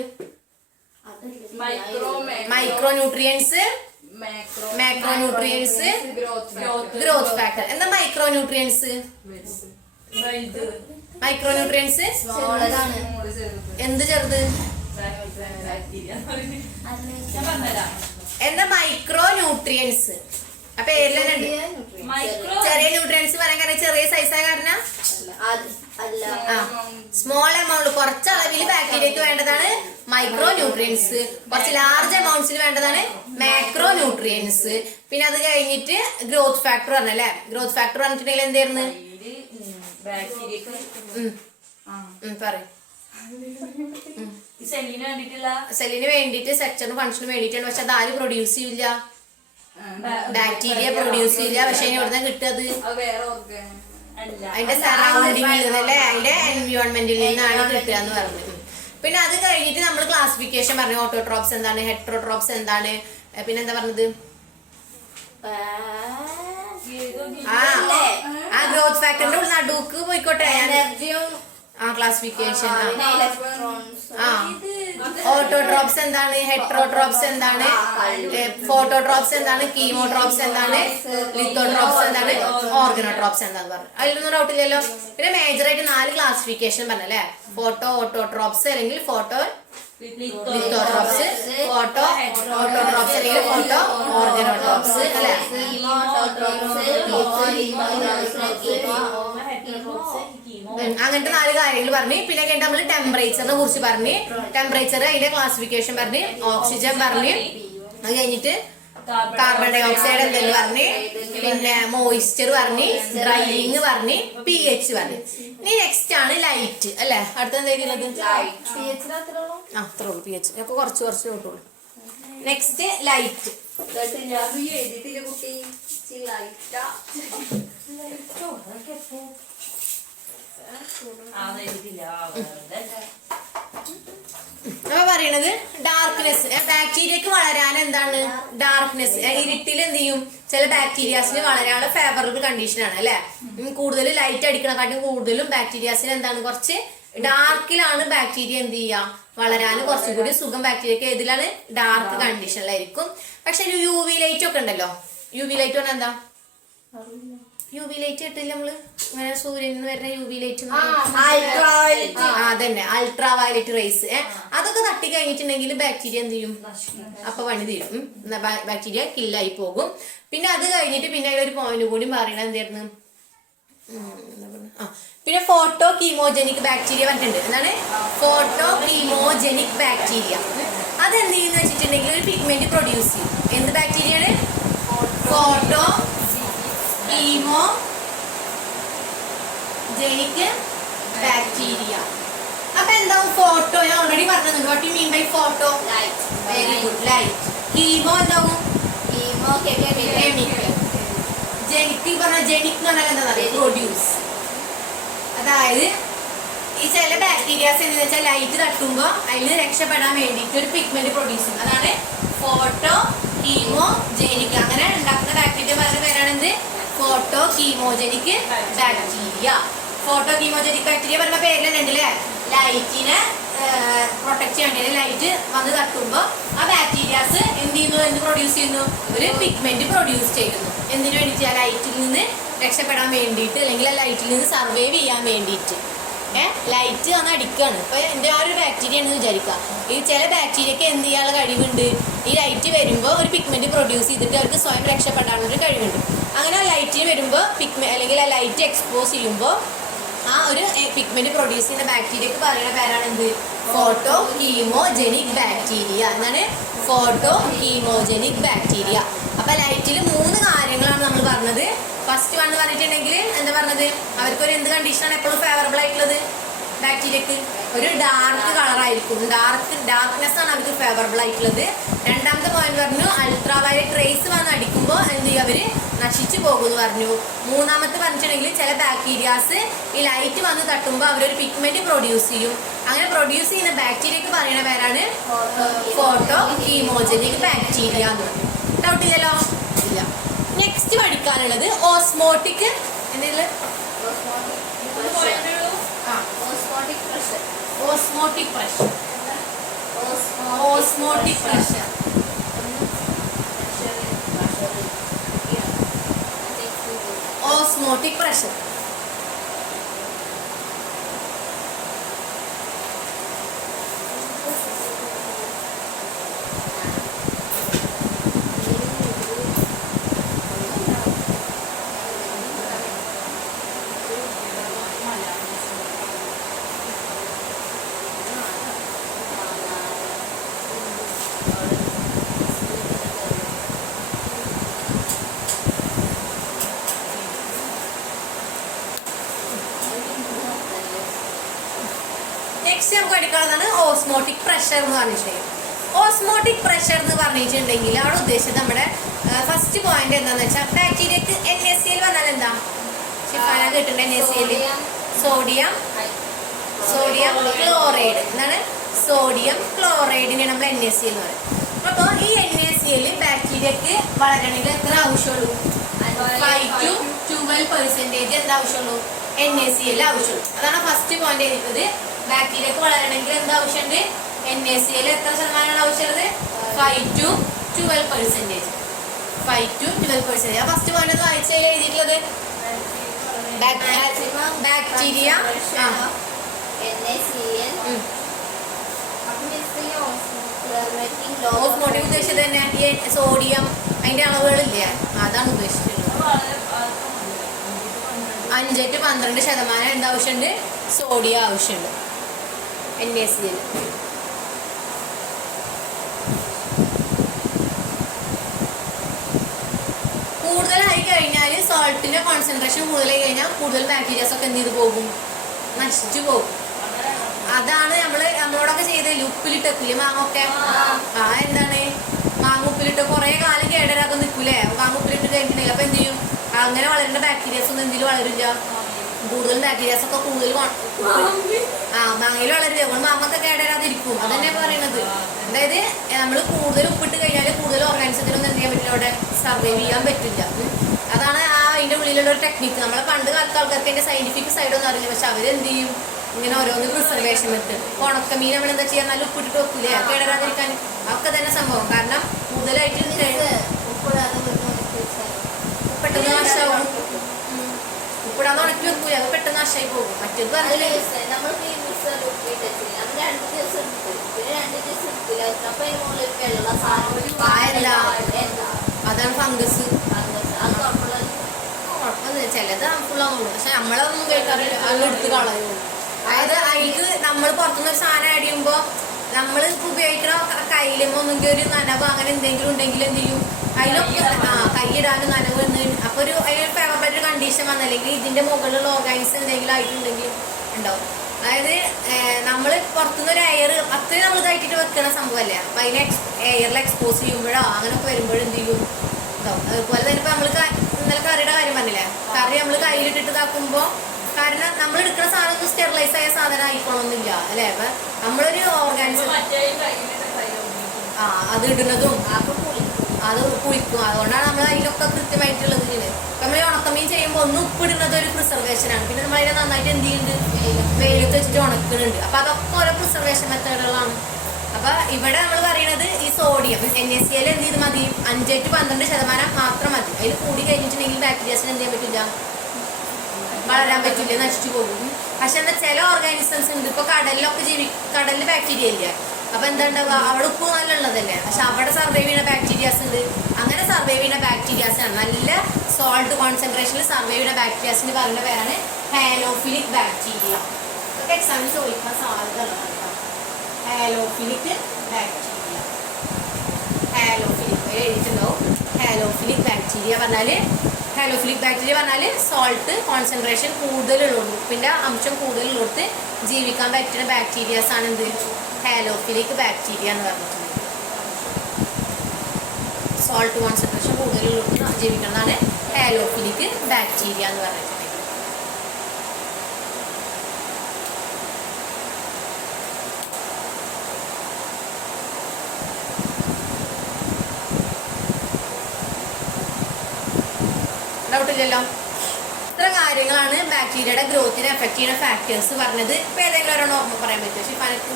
Micro nutrients, macro nutrients, growth factor. എന്താ മൈക്രോ ന്യൂട്രിയൻസ്? മൈക്രോ ന്യൂട്രിയൻസ് എന്ത് ചെറുത്? എന്താ മൈക്രോ ന്യൂട്രിയൻസ്? അപ്പൊ പേരിലുണ്ട് ചെറിയ ന്യൂട്രിയൻസ് പറയാൻ കാരണം ചെറിയ സൈസായ കാരണം സ്മോൾ എമൗണ്ട്, കുറച്ച് അളവിൽ ബാക്ടീരിയക്ക് വേണ്ടതാണ് മൈക്രോ ന്യൂട്രിയൻസ്, കുറച്ച് ലാർജ് എമൗണ്ട്സിൽ വേണ്ടതാണ് മാക്രോ ന്യൂട്രിയൻസ്. പിന്നെ അത് കഴിഞ്ഞിട്ട് ഗ്രോത്ത് ഫാക്ടർ പറഞ്ഞല്ലേ? ഗ്രോത്ത് ഫാക്ടർ പറഞ്ഞിട്ടുണ്ടെങ്കിൽ എന്തായിരുന്നു? പറയും സെല്ലിന് വേണ്ടിട്ട് സെക്ടറിന് ഫംഗ്ഷന് വേണ്ടിയിട്ടാണ്. പക്ഷെ അത് ആര് പ്രൊഡ്യൂസ് ചെയ്യില്ല? ബാക്ടീരിയ പ്രൊഡ്യൂസ് ചെയ്യില്ല. പക്ഷെ അതിന് എവിടെ കിട്ടത്? അതിന്റെ സറൗണ്ടിങ്ങിൽ നിന്നല്ലേ, അതിന്റെ എൻവിയോൺമെന്റിൽ നിന്നാണ് കിട്ടുക എന്ന് പറഞ്ഞു. പിന്നെ അത് കഴിഞ്ഞിട്ട് നമ്മൾ ക്ലാസിഫിക്കേഷൻ പറഞ്ഞു. ഓട്ടോട്രോപ്സ് എന്താണ്, ഹെട്രോട്രോപ്സ് എന്താണ്, പിന്നെന്താ പറഞ്ഞത്? ആ ഗ്രോത്ത് ഫാക്ടറിന്റെ നടുക്ക് പോയിക്കോട്ടെ. ക്ലാസിഫിക്കേഷൻ. ഓട്ടോട്രോപ്സ് എന്താണ്, ഹെട്രോട്രോപ്സ് എന്താണ്, ഫോട്ടോട്രോപ്സ് എന്താണ്, കീമോട്രോപ്സ് എന്താണ്, ലിത്തോട്രോപ്സ് എന്താണ്, ഓർഗനോട്രോപ്സ് എന്താന്ന് പറഞ്ഞു. അതിലൊന്നും ഡൗട്ടില്ലല്ലോ. പിന്നെ മേജർ ആയിട്ട് 4 ക്ലാസിഫിക്കേഷൻ പറഞ്ഞല്ലേ? ഫോട്ടോ ഓട്ടോട്രോപ്സ് അല്ലെങ്കിൽ ഫോട്ടോ ലിത്തോട്രോപ്സ്, ഫോട്ടോ ഓട്ടോട്രോപ്സ് അല്ലെങ്കിൽ ഫോട്ടോ ഓർഗനോട്രോപ്സ് അല്ലെ? അങ്ങനത്തെ 4 കാര്യങ്ങൾ പറഞ്ഞു. പിന്നെ കഴിഞ്ഞിട്ട് നമ്മള് ടെമ്പറേച്ചറിനെ കുറിച്ച് പറഞ്ഞു. ടെമ്പറേച്ചർ അതിന്റെ ക്ലാസിഫിക്കേഷൻ പറഞ്ഞു. ഓക്സിജൻ പറഞ്ഞു. അത് കഴിഞ്ഞിട്ട് കാർബൺ ഡൈ ഓക്സൈഡ് എന്തെങ്കിലും പറഞ്ഞു. പിന്നെ മോയിസ്ചർ പറഞ്ഞു, ഡ്രൈയിങ് പറഞ്ഞു, pH പറഞ്ഞു. ഇനി നെക്സ്റ്റ് ആണ് ലൈറ്റ് അല്ലെ? അടുത്ത എന്തായാലും അത്രേ ഉള്ളൂ. pH ഒക്കെ കുറച്ച് നോട്ടുള്ളൂ. Next light. അപ്പൊ പറയണത് ഡാർക്ക്നെസ്. ബാക്ടീരിയക്ക് വളരാൻ എന്താണ് ഡാർക്ക്നെസ്? ഇരുട്ടിൽ എന്ത് ചെയ്യും? ചില ബാക്ടീരിയാസിന് വളരാനുള്ള ഫേവറബിൾ കണ്ടീഷൻ ആണ് അല്ലെ? കൂടുതൽ ലൈറ്റ് അടിക്കണക്കാട്ടും കൂടുതലും ബാക്ടീരിയാസിന് എന്താണ് കുറച്ച് ഡാർക്കിലാണ് ബാക്ടീരിയ എന്ത് ചെയ്യുക വളരാൻ കുറച്ചും കൂടി സുഖം. ബാക്ടീരിയക്ക് ഏതിലാണ്? ഡാർക്ക് കണ്ടീഷനിലായിരിക്കും. പക്ഷെ UV ലൈറ്റ് ഒക്കെ ഉണ്ടല്ലോ. UV ലൈറ്റ് പറഞ്ഞാൽ എന്താ? UV ലൈറ്റ് കിട്ടില്ല നമ്മള് ഇങ്ങനെ സൂര്യനിൽ നിന്ന് വരുന്ന UV ലൈറ്റ്, അതന്നെ അൾട്രാ വയലറ്റ് റേസ്. അതൊക്കെ തട്ടി കഴിഞ്ഞിട്ടുണ്ടെങ്കിൽ ബാക്ടീരിയ എന്ത് ചെയ്യും? അപ്പൊ പണി തീരും. ബാക്ടീരിയ കില്ലായി പോകും. പിന്നെ അത് കഴിഞ്ഞിട്ട് പിന്നെ അതിലൊരു പോയിന്റ് കൂടി പറയണത് എന്തായിരുന്നു? പിന്നെ ഫോട്ടോ കീമോജനിക് ബാക്ടീരിയ പറഞ്ഞിട്ടുണ്ട്. എന്താണ് ഫോട്ടോ കീമോജനിക് ബാക്ടീരിയ? അതെന്ത് ചെയ്യുന്ന വെച്ചിട്ടുണ്ടെങ്കിൽ ഒരു പിഗ്മെന്റ് പ്രൊഡ്യൂസ് ചെയ്യും. എന്ത് ബാക്ടീരിയയാണ്? Photo chemogenic bacteria. അപ്പൊ എന്താവും? ഫോട്ടോ ഞാൻ ഓൾറെഡി പറഞ്ഞിട്ടുണ്ട്. What you mean by photo? Very good, light. Chemo എന്താവും? കെമിക്കൽ. ജനിക് പറഞ്ഞ ജനിക് എന്ന് പറഞ്ഞാൽ എന്താ പറയുക? പ്രൊഡ്യൂസ്. അതായത് ഈ ചില ബാക്ടീരിയാസ് എന്ന് വെച്ചാൽ ലൈറ്റ് തട്ടുമ്പോൾ അതിൽ രക്ഷപ്പെടാൻ വേണ്ടിയിട്ട് ഒരു പിഗ്മെന്റ് പ്രൊഡ്യൂസ് ചെയ്യും. അതാണ് ഫോട്ടോ കീമോജനിക്. അങ്ങനെ ഉണ്ടാക്കുന്ന ബാക്ടീരിയ പറയുന്ന പേരാണ് എന്ത്? Photo chemogenic bacteria. Photo chemogenic bacteria പറഞ്ഞ പേരിൽ ഉണ്ടല്ലേ? ലൈറ്റിനെ പ്രൊട്ടക്ട് ചെയ്യാൻ വേണ്ടി ലൈറ്റ് വന്ന് തട്ടുമ്പോൾ ആ ബാക്ടീരിയാസ് എന്ത് ചെയ്യുന്നു? എന്ത് പ്രൊഡ്യൂസ് ചെയ്യുന്നു? ഒരു പിഗ്മെന്റ് പ്രൊഡ്യൂസ് ചെയ്യുന്നു. എന്തിനു വേണ്ടിയിട്ട്? ആ ലൈറ്റിൽ നിന്ന് രക്ഷപ്പെടാൻ വേണ്ടിയിട്ട് അല്ലെങ്കിൽ ആ ലൈറ്റിൽ നിന്ന് സർവൈവ് ചെയ്യാൻ വേണ്ടിയിട്ട്. ലൈറ്റ് വന്ന് അടിക്കുകയാണ്. ഇപ്പൊ എൻ്റെ ആ ഒരു ബാക്ടീരിയ ആണെന്ന് വിചാരിക്കുക. ഈ ചില ബാക്ടീരിയക്ക് എന്ത് ചെയ്യാനുള്ള കഴിവുണ്ട്? ഈ ലൈറ്റ് വരുമ്പോൾ ഒരു പിഗ്മെന്റ് പ്രൊഡ്യൂസ് ചെയ്തിട്ട് അവർക്ക് സ്വയം രക്ഷപ്പെടാനുള്ളൊരു കഴിവുണ്ട്. അങ്ങനെ ആ ലൈറ്റിന് വരുമ്പോൾ അല്ലെങ്കിൽ ആ ലൈറ്റ് എക്സ്പോസ് ചെയ്യുമ്പോൾ ആ ഒരു പിഗ്മെന്റ് പ്രൊഡ്യൂസ് ചെയ്യുന്ന ബാക്ടീരിയക്ക് പറയുന്ന പേരാണ് എന്ത്? Photo chemogenic bacteria. എന്നാണ് ഫോട്ടോ കീമോജനിക് ബാക്ടീരിയ. അപ്പൊ ലൈറ്റിൽ 3 കാര്യങ്ങളാണ് നമ്മൾ പറഞ്ഞത്. ഫസ്റ്റ് വൺ പറഞ്ഞിട്ടുണ്ടെങ്കിൽ എന്താ പറഞ്ഞത്? അവർക്കൊരു എന്ത് കണ്ടീഷനാണ് എപ്പോഴും ഫേവറബിൾ ആയിട്ടുള്ളത്? ബാക്ടീരിയക്ക് ഒരു ഡാർക്ക് കളറായിരിക്കും. ഡാർക്ക്നെസ് ആണ് അവർക്ക് ഫേവറബിൾ ആയിട്ടുള്ളത്. രണ്ടാമത്തെ പോയിന്റ് പറഞ്ഞു അൾട്രാ വയലറ്റ് റേസ് വന്ന് അടിക്കുമ്പോൾ എന്ത് ചെയ്യും? അവര് നശിച്ചു പോകുമെന്ന് പറഞ്ഞു. മൂന്നാമത്തെ പറഞ്ഞിട്ടുണ്ടെങ്കിൽ ചില ബാക്ടീരിയാസ് ഈ ലൈറ്റ് വന്ന് തട്ടുമ്പോൾ അവരൊരു പിഗ്മെന്റ് പ്രൊഡ്യൂസ് ചെയ്യും. അങ്ങനെ പ്രൊഡ്യൂസ് ചെയ്യുന്ന ബാക്ടീരിയക്ക് പറയുന്ന പേരാണ് ഫോട്ടോ കീമോജനിക് ബാക്ടീരിയ എന്ന് പറയും. ഡൗട്ട് ഇല്ലല്ലോ? ഇല്ല. നെക്സ്റ്റ് പഠിക്കാനുള്ളത് ഓസ്മോട്ടിക് എന്തെങ്കിലും osmotic pressure. Osmotic pressure osmotic pressure next നമുക്ക് പഠിക്കാനുള്ളതാണ് ഓസ്മോട്ടിക് പ്രഷർ എന്ന് പറഞ്ഞിട്ടുണ്ടെങ്കിൽ. ഓസ്മോട്ടിക് പ്രഷർ എന്ന് പറഞ്ഞിട്ടുണ്ടെങ്കിൽ അവിടെ ഉദ്ദേശിച്ചത് നമ്മുടെ ഫസ്റ്റ് പോയിന്റ് എന്താണെന്ന് വെച്ചാൽ ബാക്ടീരിയക്ക് NaCl വന്നാൽ എന്താ കേട്ടിട്ടുണ്ട്? NaCl സോഡിയം ക്ലോറൈഡ് എന്താണ്? സോഡിയം ക്ലോറൈഡിനെ നമ്മൾ NaCl എന്ന് പറയും. അപ്പോൾ ഈ NaCl ബാക്ടീരിയക്ക് വളരണമെങ്കിൽ എത്ര ആവശ്യമുള്ളൂ? 5 to 12% എന്താ ആവശ്യമുള്ളൂ? NaCl ആവശ്യമുള്ളൂ. അതാണ് ഫസ്റ്റ് പോയിന്റ് എഴുതിയത്. ബാക്ടീരിയക്ക് വളരണമെങ്കിൽ എന്താ ആവശ്യമുണ്ട്? NaCl എത്ര ശതമാനമാണ് ആവശ്യമുള്ളത്? 5 to 12%. 5 to 12%. ആ ഫസ്റ്റ് പോയിന്റ് ഒന്ന് വായിച്ച് എഴുതിയിട്ടുള്ളത് ബാക്ടീരിയ ഓസ്മോട്ടിക് ഉദ്ദേശിച്ചത് തന്നെ ഈ സോഡിയം അതിന്റെ അളവുകളില്ലേ അതാണ് ഉദ്ദേശിച്ചിട്ടുള്ളത്. 5 to 12% എന്താ ആവശ്യമുണ്ട്? സോഡിയം ആവശ്യമുണ്ട് NaCl. കൂടുതലായി കഴിഞ്ഞാൽ സോൾട്ടിന്റെ കോൺസെൻട്രേഷൻ കൂടുതലായി കഴിഞ്ഞാൽ കൂടുതൽ ബാക്ടീരിയാസ് ഒക്കെ എന്ത് ചെയ്ത് പോകും? നശിച്ചു പോകും. അതാണ് നമ്മളോടൊക്കെ ചെയ്തല്ലേ ഉപ്പിലിട്ട് വെക്കില്ലേ മാങ്ങൊക്കെ? എന്താണ് മാങ്ങ ഉപ്പിലിട്ട് കുറെ കാലം കേടരാതെ നിൽക്കൂലേ? മാങ്ങ ഉപ്പിലിട്ട് കഴിഞ്ഞിട്ടുണ്ടെങ്കിൽ അപ്പൊ എന്ത് ചെയ്യും? അങ്ങനെ വളരേണ്ട ബാക്ടീരിയാസ് ഒന്നും എന്തെങ്കിലും വളരില്ല. കൂടുതൽ ബാക്ടീരിയാസ് ഒക്കെ കൂടുതൽ മാങ്ങയിൽ വളരില്ല. മാങ്ങൊക്കെ കേടരാതിരിക്കും. അതന്നെ പറയണത്. അതായത് നമ്മൾ കൂടുതൽ ഉപ്പിട്ട് കഴിഞ്ഞാൽ കൂടുതൽ ഓർഗാനിസത്തിനൊന്നും എന്ത് ചെയ്യാൻ പറ്റില്ല, അവിടെ സർവൈവ് ചെയ്യാൻ പറ്റില്ല. അതാണ് അതിന്റെ ഉള്ളിലുള്ള ഒരു ടെക്നിക്ക്. നമ്മളെ പണ്ട് കാലത്തെ ആൾക്കാർക്ക് അതിന്റെ സയന്റിഫിക് സൈഡൊന്നും അറിയില്ല. പക്ഷെ അവരെന്ത് ചെയ്യും? ഇങ്ങനെ ഓരോന്ന് പ്രിസർവേഷൻ മെത്തേഡ്. ഉണക്കമീൻ നമ്മൾ എന്താ ചെയ്യാൻ? നല്ല ഉപ്പിട്ടിട്ട് വെക്കൂലേ കേടരാതിരിക്കാൻ? ഒക്കെ തന്നെ സംഭവം. കാരണം കൂടുതലായിട്ട് പെട്ടെന്ന് നാശമാവും. ഉപ്പിടാതെ ഉണക്കി വെക്കൂല, അത് പെട്ടെന്ന് നാശമായി പോകും. മറ്റേത് പറഞ്ഞില്ലേ അതാണ് ഫംഗസ്. കുഴപ്പമൊന്നുമില്ല, ചിലത് ഹാംഫുള്ളാന്നുള്ളൂ. പക്ഷെ നമ്മളതൊന്നും കേൾക്കാറില്ല, അത് എടുത്ത് കളയുള്ളൂ. അതായത് അതിലേക്ക് നമ്മൾ പുറത്തുനിന്ന് ഒരു സാധനം ആഡ് ചെയ്യുമ്പോൾ നമ്മൾ ഉപയോഗിക്കണ കയ്യിലുമ്പോൾ ഒന്നെങ്കിൽ ഒരു നനവ് അങ്ങനെ എന്തെങ്കിലും ഉണ്ടെങ്കിൽ എന്ത് ചെയ്യും? അതിലൊക്കെ കൈയിടാനും നനവ് അപ്പൊ അതിനൊരു ഫേവറബിൾ കണ്ടീഷൻ വന്നല്ലെങ്കിൽ ഇതിന്റെ മുകളിലുള്ള ഓർഗാനിസം എന്തെങ്കിലും ആയിട്ടുണ്ടെങ്കിൽ ഉണ്ടാവും. അതായത് നമ്മൾ പുറത്തുനിന്ന് ഒരു എയർ അത്രയും നമ്മൾ ഇതായിട്ട് വെക്കണ സംഭവമല്ലേ. അപ്പൊ അതിനെ എയറിൽ എക്സ്പോസ് ചെയ്യുമ്പോഴോ അങ്ങനെയൊക്കെ വരുമ്പോഴും എന്ത് ചെയ്യും? ഉണ്ടാവും. അതുപോലെ തന്നെ ഇപ്പൊ നമ്മൾ ഇന്നലെ കറിയുടെ കാര്യം പറഞ്ഞില്ലേ, കറി നമ്മൾ കയ്യിലിട്ടിട്ട് ഇതാക്കുമ്പോൾ കാരണം നമ്മൾ എടുക്കുന്ന സാധനം സ്റ്റെറിലൈസ് ആയ സാധനം ആയിക്കോണമെന്നില്ല അല്ലേ. അപ്പൊ നമ്മളൊരു ഓർഗാനിസം അത് ഇടുന്നതും അത് കുളിക്കും. അതുകൊണ്ടാണ് നമ്മൾ അതിലൊക്കെ കൃത്യമായിട്ടുള്ളത്. നമ്മൾ ഉണക്കമീൻ ചെയ്യുമ്പോൾ ഒന്ന് ഉപ്പിടുന്നത് ഒരു പ്രിസർവേഷനാണ്. പിന്നെ നമ്മൾ അതിനെ നന്നായിട്ട് എന്ത് ചെയ്യുന്നുണ്ട്? വെയിലത്ത് വെച്ചിട്ട് ഉണക്കുന്നുണ്ട്. അപ്പൊ അതൊക്കെ ഓരോ പ്രിസർവേഷൻ മെത്തേഡുകളാണ്. അപ്പൊ ഇവിടെ നമ്മൾ പറയുന്നത് ഈ സോഡിയം NaCl എന്ത് ചെയ്ത് മതി? 5 to 12% മാത്രം മതി. അതിൽ കൂടി കഴിഞ്ഞിട്ടുണ്ടെങ്കിൽ ബാക്ടീരിയാസിന് എന്ത് ചെയ്യാൻ പറ്റില്ല? വളരാൻ പറ്റില്ല, നശിച്ചു പോകും. പക്ഷെ എന്താ ചില ഓർഗാനിസംസ് ഉണ്ട്. ഇപ്പൊ കടലിൽ ബാക്ടീരിയ ഇല്ല. അപ്പൊ എന്താ ഉണ്ടാവുക? അവിടെ ഉപ്പ് നല്ല ഉള്ളതല്ലേ. പക്ഷെ അവിടെ സർവൈവ് ചെയ്യുന്ന ബാക്ടീരിയാസ് ഉണ്ട്. അങ്ങനെ സർവൈവ് ചെയ്യുന്ന ബാക്ടീരിയാസ് ആണ് നല്ല സോൾട്ട് കോൺസെൻട്രേഷനിൽ സർവൈവ് ചെയ്യുന്ന ബാക്ടീരിയാസിന് പറയുന്ന പേരാണ് ഹാലോഫിലിക് ബാക്ടീരിയ. ഇതൊക്കെ എക്സാമിന് ചോദിക്കാൻ സാധ്യത ഉള്ളതാണ്. ഹാലോഫിലിക് ബാക്ടീരിയ, ഹാലോഫിലിക് എഴുതിയിട്ടുണ്ടാവും. ഹാലോഫിലിക് ബാക്ടീരിയ പറഞ്ഞാൽ സോൾട്ട് കോൺസെൻട്രേഷൻ കൂടുതലുള്ളൂ, പിന്നെ അംശം കൂടുതലുള്ളടത്ത് ജീവിക്കാൻ പറ്റുന്ന ബാക്ടീരിയാസ് ആണ് എന്ത്? ഹാലോഫിലിക് ബാക്ടീരിയ എന്ന് പറഞ്ഞിട്ടുണ്ട്. സോൾട്ട് കോൺസെൻട്രേഷൻ കൂടുതലുള്ളടത്ത് ജീവിക്കുന്നതാണ് ഹാലോഫിലിക് ബാക്ടീരിയ എന്ന് പറഞ്ഞിട്ടുണ്ടെങ്കിൽ. ഡൗട്ടില്ലല്ലോ. ഇത്ര കാര്യങ്ങളാണ് ബാക്ടീരിയയുടെ ഗ്രോത്തിനെ എഫക്ട് ചെയ്യുന്ന ഫാക്ടേഴ്സ് പറഞ്ഞത്. ഇപ്പൊ ഏതെങ്കിലും ഒരെണ്ണം ഓർമ്മ പറയാൻ പറ്റുമോ ഷിഫാനക്ക്?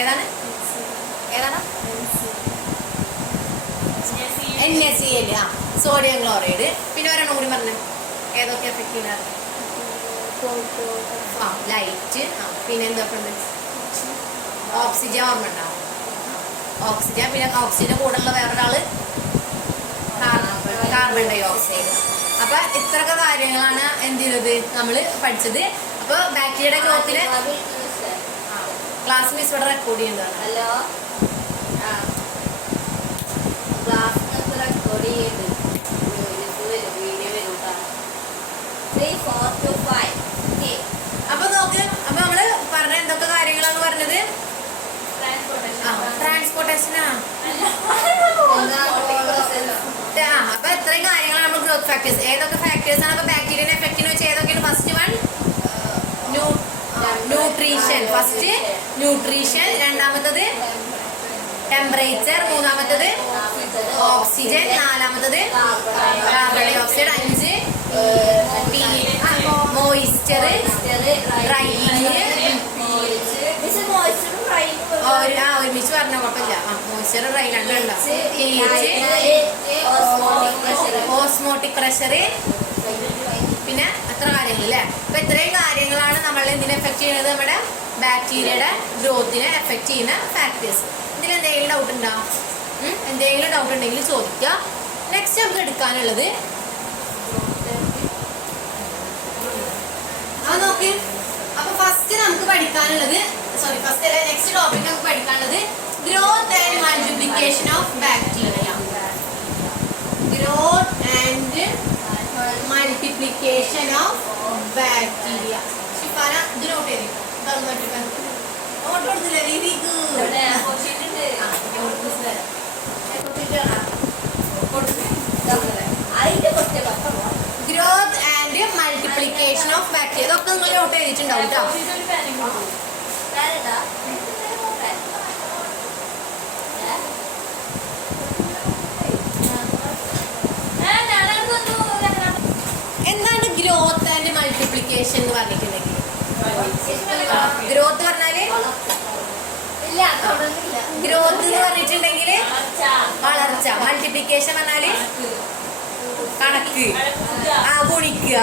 ഏതാണ് ഏതാണ്? NaCl, sodium chloride. പിന്നെ ഒരെണ്ണം കൂടി പറഞ്ഞു, ഏതൊക്കെ എഫക്ട് ചെയ്യുന്നത്? ലൈറ്റ്. പിന്നെ എന്തൊക്കെ ഉണ്ട്? ഓക്സിജൻ ഓർമ്മ ഉണ്ടാവും. ഓക്സിജൻ. പിന്നെ ഓക്സിജന്റെ കൂടെ ഉള്ള വേറൊരാള് കാർബൺ ഡൈ ഓക്സൈഡ്. അപ്പൊ ഇത്രയൊക്കെ കാര്യങ്ങളാണ് എന്ത് ചെയ്തത് നമ്മൾ പഠിച്ചത്. അപ്പൊ ബാക്ടീരിയയുടെ ഗ്രോത്തിന് ക്ലാസ് മിസ് ഇവിടെ റെക്കോർഡ് ചെയ്യുന്നതാണ്. ഹലോ, ക്ലാസ് റെക്കോർഡ് ചെയ്ത് വീഡിയോ വരും. 3, 4 to 5. അപ്പൊ നോക്ക്, അപ്പൊ നമ്മള് പറഞ്ഞ എന്തൊക്കെ കാര്യങ്ങളാണ് പറഞ്ഞത്? ട്രാൻസ്പോർട്ടേഷനാ. അപ്പൊ ഇത്രയും കാര്യങ്ങളാണ് നമ്മൾ ഗ്രോത്ത് ഫാക്ടേഴ്സ്. ഏതൊക്കെ ഫാക്ടേഴ്സ് ആണ് അപ്പൊ ബാക്ടീരിയനെ എഫക്ട് ചെയ്യുന്ന വെച്ചാൽ ഏതൊക്കെയാണ്? First one nutrition. First nutrition. രണ്ടാമത്തത് ടെമ്പറേച്ചർ. മൂന്നാമത്തത് ഓക്സിജൻ. നാലാമത്തത് കാർബൺ ഡൈ ഓക്സൈഡ്. 5 മോയിസ്ചർ, ഡ്രൈയിങ്. ഒരുമിച്ച് പറഞ്ഞ കുഴപ്പമില്ല. മോയിസ്ചർ, ഡ്രൈ രണ്ടുണ്ടോ? Osmotic pressure. പിന്നെ എത്ര കാര്യങ്ങൾ അല്ലേ? അപ്പൊ ഇത്രയും കാര്യങ്ങളാണ് നമ്മൾ ഇതിനെ എഫക്ട് ചെയ്യുന്നത്, നമ്മുടെ ബാക്ടീരിയയുടെ ഗ്രോത്തിനെ എഫക്ട് ചെയ്യുന്ന ഫാക്ടേഴ്സ്. ഇതിൽ എന്തെങ്കിലും ഡൗട്ട് ഉണ്ടോ? എന്തെങ്കിലും ഡൗട്ട് ഉണ്ടെങ്കിൽ ചോദിക്കുക. നെക്സ്റ്റ് നമുക്ക് എടുക്കാനുള്ളത് നോക്ക്. അപ്പൊ ഫസ്റ്റ് നമുക്ക് പഠിക്കാനുള്ളത്, ഫസ്റ്റ് അല്ല, നെക്സ്റ്റ് ടോപ്പിക് നമുക്ക് പഠിക്കാനുള്ളത് growth and multiplication of bacteria. Growth and multiplication of bacteria. Shifana ഇത് നോട്ട് ചെയ്തിട്ടോ? നോട്ട് കൊടുത്തില്ല? Very good. Growth and multiplication of bacteria. ഇതൊക്കെ നിങ്ങൾ നോട്ട് ചെയ്തിട്ടുണ്ടാവും കേട്ടോ. എന്താണ് ഗ്രോത്ത് ആൻഡ് മൾട്ടിപ്ലിക്കേഷൻ എന്ന് പറഞ്ഞിട്ടുണ്ടെങ്കിൽ? ഗ്രോത്ത് പറഞ്ഞാല് ഗ്രോത്ത് എന്ന് പറഞ്ഞിട്ടുണ്ടെങ്കിൽ വളർച്ച. മൾട്ടിപ്ലിക്കേഷൻ പറഞ്ഞാല് കണക്ക്, ഗുണിക്കുക,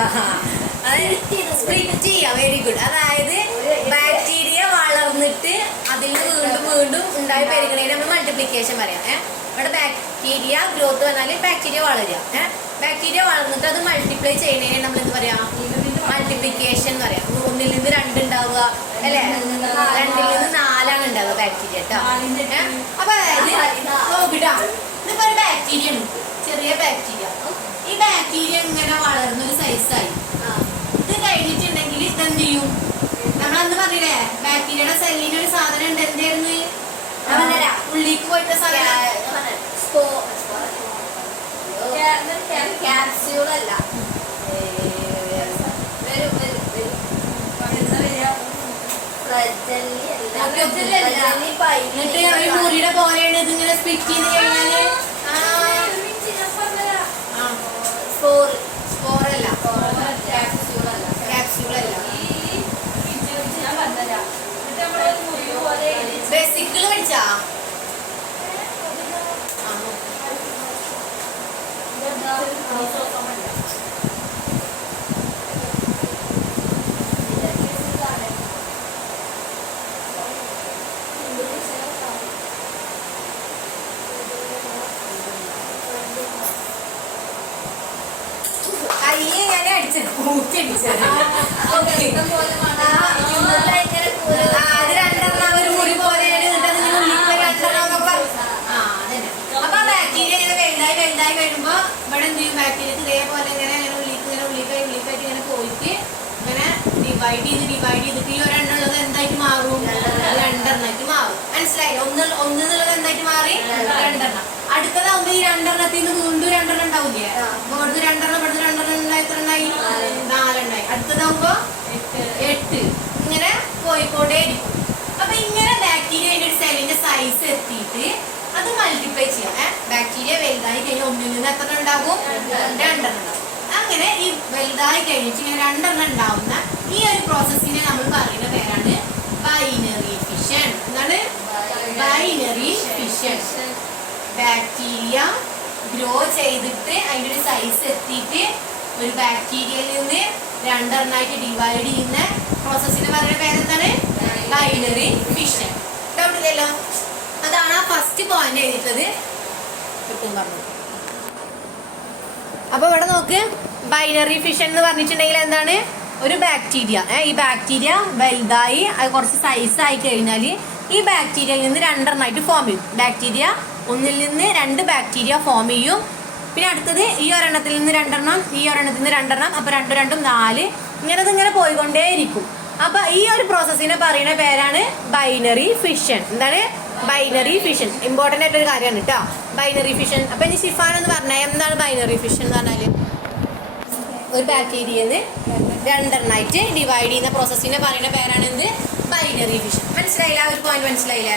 സ്പ്ലിറ്റ് ചെയ്യുക. Very good. അതായത് ബാക്ടീരിയ വളർന്നിട്ട് അതിൽ നിന്ന് വീണ്ടും വീണ്ടും ഉണ്ടായി പെരുകണേന് നമ്മൾ മൾട്ടിപ്ലിക്കേഷൻ പറയാം. ഇവിടെ ബാക്ടീരിയ ഗ്രോത്ത് പറഞ്ഞാൽ ബാക്ടീരിയ വളരുക. ബാക്ടീരിയ വളർന്നിട്ട് അത് മൾട്ടിപ്ലൈ ചെയ്യുന്നതിനെ നമ്മൾ എന്ത് പറയാം? മൾട്ടിപ്ലിക്കേഷൻ എന്ന് പറയാം. 1 ൽ നിന്ന് 2 ഉണ്ടാവുക അല്ലെ? 2 ൽ നിന്ന് 4 ഉണ്ടാവുക ബാക്ടീരിയ കേട്ടോ. അപ്പൊ അതായത് നോക്കിട്ടാ, ഇതിപ്പോ ഒരു ബാക്ടീരിയ ഉണ്ട്, ചെറിയ ബാക്ടീരിയ. ഈ ബാക്ടീരിയ ഇങ്ങനെ വളർന്നൊരു സൈസായി. ഇത് കഴിഞ്ഞിട്ടുണ്ടെങ്കിൽ ഇതെന്ത് ചെയ്യും? നമ്മളെന്ത് പറഞ്ഞില്ലേ, ബാക്ടീരിയയുടെ സെല്ലിന് ഒരു സാധനം ഉണ്ട്. എന്തായിരുന്നു? ഉള്ളിക്ക് പോയിട്ട് സാധനം ക്യാപ്സ്യൂളല്ല, എന്നിട്ട് ഒരു മുറിയുടെ പോലെയാണ് ഇതിങ്ങനെ സ്പ്ലിറ്റ് ചെയ്ത് കഴിഞ്ഞാല് സ്പോറല്ല, ക്യാപ്സ്യൂളല്ല. ബേസിക്കിള് പഠിച്ചാ? അയ്യേ, ഞാൻ അടിച്ചത് കൂട്ടിയടിച്ചത്. അത് 2 ഒരു മുറി പോലെയാണ്. അപ്പൊ ബാക്ടീരിയ ഇങ്ങനെ വലുതായി വരുമ്പോ ഇവിടെ എന്ത് ചെയ്യും? ബാക്ടീരിയക്ക് ഇതേപോലെ ഇങ്ങനെ ഉള്ളിക്കായി ഇങ്ങനെ പോയിട്ട് ഇങ്ങനെ ഡിവൈഡ് ചെയ്തിട്ട് ഈ ഒരെണ്ണുള്ളത് എന്തായിട്ട് മാറും? 2 എണ്ണമായിട്ട് മാറും. മനസ്സിലായില്ലേ? 1 എന്നുള്ളത് എന്തായിട്ട് മാറി? 2 എണ്ണം. അടുത്തതാവുമ്പോ ഈ രണ്ടെണ്ണത്തിൽ നിന്ന് വീണ്ടും രണ്ടെണ്ണം ഉണ്ടാവില്ലേ? ഇവിടുന്ന് രണ്ടെണ്ണം ഇവിടുന്ന് രണ്ടെണ്ണം ഉണ്ടായി, എത്ര ഉണ്ടായി? 4 ഉണ്ടായി. അടുത്തതാവുമ്പോ 8. ഇങ്ങനെ പോയിക്കൊണ്ടേ ഇരിക്കും. അപ്പൊ ഇങ്ങനെ ബാക്ടീരിയ ഒരു സെല്ലിന്റെ സൈസ് എത്തിയിട്ട് അത് മൾട്ടിപ്ലൈ ചെയ്യാം. ബാക്ടീരിയ വലുതായി കഴിഞ്ഞാൽ ഒന്നിൽ നിന്ന് എത്ര ഉണ്ടാകും? 2 ഉണ്ടാവും. അങ്ങനെ ഈ വലുതായി കഴിഞ്ഞിട്ട് ഇങ്ങനെ 2 ഉണ്ടാവുന്ന ഈ ഒരു പ്രോസസ്സിനെ നമ്മൾ പറയുന്ന പേരാണ് ബൈനറി ഫിഷൻ. എന്താണ് ബൈനറി ഫിഷൻ? ബാക്ടീരിയ ഗ്രോ ചെയ്തിട്ട് അതിൻ്റെ ഒരു സൈസ് എത്തിയിട്ട് ഒരു ബാക്ടീരിയയിൽ നിന്ന് 2 ഡിവൈഡ് ചെയ്യുന്ന പ്രോസസ്സിനെ പറയുന്ന പേരെന്താണ്? Binary fission. ഡൗട്ട് ഇല്ലല്ലോ? അതാണ് ആ ഫസ്റ്റ് പോയിന്റ് എഴുതിയിട്ടത്. കിട്ടും പറഞ്ഞു. അപ്പൊ ഇവിടെ നോക്ക്, ബൈനറി ഫിഷൻ എന്ന് പറഞ്ഞിട്ടുണ്ടെങ്കിൽ എന്താണ്? ഒരു ബാക്ടീരിയ, ഈ ബാക്ടീരിയ വലുതായി അത് കുറച്ച് സൈസ് ആയി കഴിഞ്ഞാൽ ഈ ബാക്ടീരിയയിൽ നിന്ന് 2 ഫോം ചെയ്യും. ബാക്ടീരിയ ഒന്നിൽ നിന്ന് 2 ബാക്ടീരിയ ഫോം ചെയ്യും. പിന്നെ അടുത്തത് ഈ ഒരെണ്ണത്തിൽ നിന്ന് 2 ഈ ഒരെണ്ണത്തിൽ നിന്ന് 2 അപ്പൊ 2 2 4 ഇങ്ങനെ പോയിക്കൊണ്ടേയിരിക്കും. അപ്പൊ ഈ ഒരു പ്രോസസ്സിനെ പറയുന്ന പേരാണ് ബൈനറി ഫിഷൻ. എന്താണ് ബൈനറി ഫിഷൻ? ഇമ്പോർട്ടൻ്റ് ആയിട്ടൊരു കാര്യമാണ് കേട്ടോ ബൈനറി ഫിഷൻ. അപ്പൊ ഇനി ഷിഫാൻ എന്ന് പറഞ്ഞാൽ എന്താണ് ബൈനറി ഫിഷൻ എന്ന് പറഞ്ഞാല്? ഒരു ബാക്ടീരിയന്ന് 2 ഡിവൈഡ് ചെയ്യുന്ന പ്രോസസ്സിനെ പറയുന്ന പേരാണ് എന്ത്? Binary fission. മനസ്സിലായില്ല? ഒരു പോയിന്റ് മനസ്സിലായില്ല?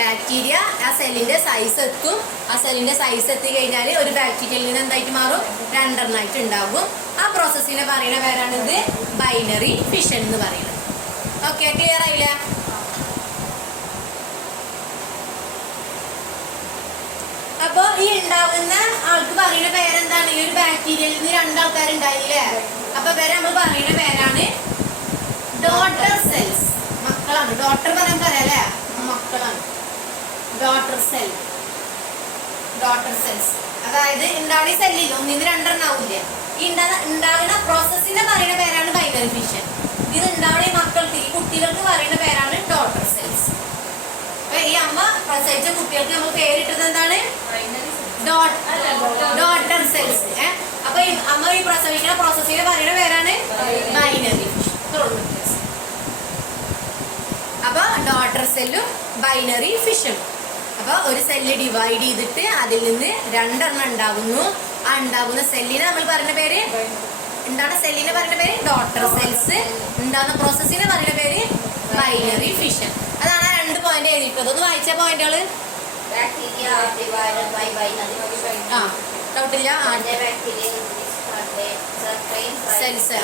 ബാക്ടീരിയ ആ സെല്ലിന്റെ സൈസ് എത്തും. ആ സെല്ലിന്റെ സൈസ് എത്തി കഴിഞ്ഞാൽ ഒരു ബാക്ടീരിയയിൽ നിന്ന് എന്തായിട്ട് മാറും? 2 ഉണ്ടാകും. ആ പ്രോസസ്സിനെ പറയുന്ന പേരാണ് എന്ത്? ബൈനറി ഫിഷൻ എന്ന് പറയുന്നത്. ഓക്കെ, ക്ലിയർ ആയില്ല? അപ്പൊ ഈ ഉണ്ടാവുന്ന ആൾക്ക് പറയുന്ന പേരെന്താണ്? ഈ ഒരു ബാക്ടീരിയയിൽ നിന്ന് 2 ആൾക്കാർ ഉണ്ടായില്ലേ? അപ്പൊ പേര് നമ്മൾ പറയുന്ന പേരാണ് ഡോട്ടർ സെൽസ്. മക്കളാണ്. ഡോട്ടർ പറയാൻ പറയാല്ലേ? മക്കളാണ്. Daughter cell. ഡോട്ടർ സെൽസ് അതായത് ഉണ്ടാവുന്ന സെല്ലിൽ ഒന്നിന് 2 ആവില്ലേ? ഈ ഉണ്ടാകുന്ന പ്രോസസ്സിനെ പറയുന്ന പേരാണ് ബൈനറി ഫിഷൻ. ഇത് ഉണ്ടാവുന്ന മക്കൾക്ക്, ഈ കുട്ടികൾക്ക് പറയുന്ന പേരാണ് ഡോട്ടർ സെൽസ്. ഈ അമ്മ പ്രസവിച്ച കുട്ടികൾക്ക് നമ്മൾ പേരിട്ടത് എന്താണ്? Daughter cells. അപ്പൊ അമ്മ ഈ പ്രസവിക്കുന്ന പ്രോസസ്സിനെ പറയുന്ന പേരാണ് ബൈനറി ഫിഷൻ. അപ്പൊ ഡോട്ടർ സെല്ലും ബൈനറി ഫിഷനും. അപ്പൊ ഒരു സെല്ല് ഡിവൈഡ് ചെയ്തിട്ട് അതിൽ നിന്ന് 2 ഉണ്ടാകുന്നു. ആ ഉണ്ടാകുന്ന സെല്ലിനെ നമ്മൾ പറയുന്ന പേര് എന്താണ്? സെല്ലിനെ പറയുന്ന പേര് ഡോട്ടർ സെൽസ്. ഉണ്ടാകുന്ന പ്രോസസ്സിനെ പറയുന്ന പേര് ബൈനറി ഫിഷൻ. അതാണ് ആ 2 പോയിന്റ് എഴുതിയിട്ടുള്ളത്. ഒന്ന് വായിച്ച പോയിന്റുകള്. ആ ഡൗട്ടില്ല? സെൽസ്.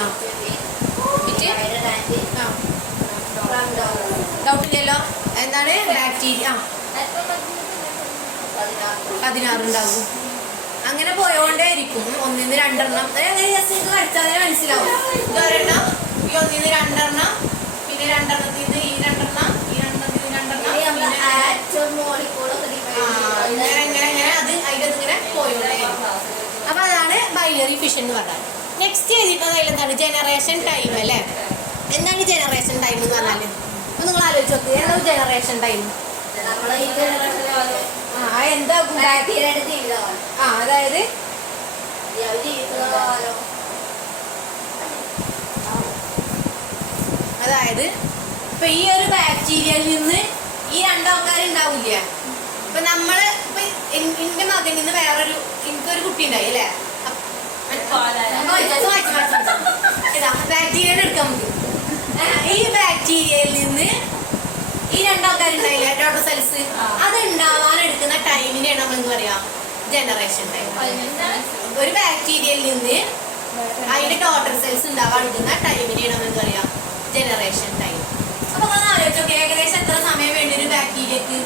ഡൗട്ടില്ലല്ലോ? എന്താണ് ബാക്ടീരിയ? 16 ഉണ്ടാകും. അങ്ങനെ പോയോണ്ടേയിരിക്കും. ഒന്നിന്ന് 2 അങ്ങനെ ജസ്റ്റ് നിങ്ങൾക്ക് പഠിച്ചാൽ മനസ്സിലാവും. ഇതൊരെണ്ണം, ഈ ഒന്നിന്ന് 2 പിന്നെ 2 ഈ 2 ഈ 2 ഈ 2 അങ്ങനെ അത് അതിൻ്റെ ഇങ്ങനെ പോയോണ്ടേയിരിക്കും. അപ്പൊ അതാണ് ബൈനറി ഫിഷൻ എന്ന് പറഞ്ഞാൽ. നെക്സ്റ്റ് എഴുതിയിട്ടുള്ളത് അതിലെന്താണ്? ജനറേഷൻ ടൈം അല്ലേ? എന്താണ് ജനറേഷൻ ടൈം എന്ന് പറഞ്ഞാല്? അപ്പൊ നിങ്ങൾ ആലോചിച്ച് നോക്ക്, എന്താണ് ജനറേഷൻ ടൈം? എന്താകും? അതായത് അതായത് ഇപ്പൊ ഈ ഒരു ബാക്ടീരിയയിൽ നിന്ന് ഈ 2 ആൾക്കാർ ഉണ്ടാവില്ല. ഇപ്പൊ നമ്മള് ഇപ്പൊ എന്റെ മകനിൽ നിന്ന് വേറൊരു എനിക്കൊരു കുട്ടി ഉണ്ടായി അല്ലേ? ബാക്ടീരിയ എടുക്കാൻ നമുക്ക്. ഈ ബാക്ടീരിയയിൽ നിന്ന് ഈ 2 ആൾക്കാരുണ്ടായില്ലേ? Daughter cells. അത് ഉണ്ടാവാൻ എടുക്കുന്ന ടൈമിനെയാണ് നമ്മൾ എന്ത് പറയാ? Generation time. ഒരു ബാക്ടീരിയയിൽ നിന്ന് അതിന്റെ ഡോട്ടർ സെൽസ് ഉണ്ടാവാൻ എടുക്കുന്ന ടൈമിനെയാണ് നമ്മൾ എന്ത് പറയാ? Generation time. അപ്പൊ നമ്മൾ ആലോചിച്ചോ, ഏകദേശം എത്ര സമയം വേണ്ടി ഒരു ബാക്ടീരിയക്ക്?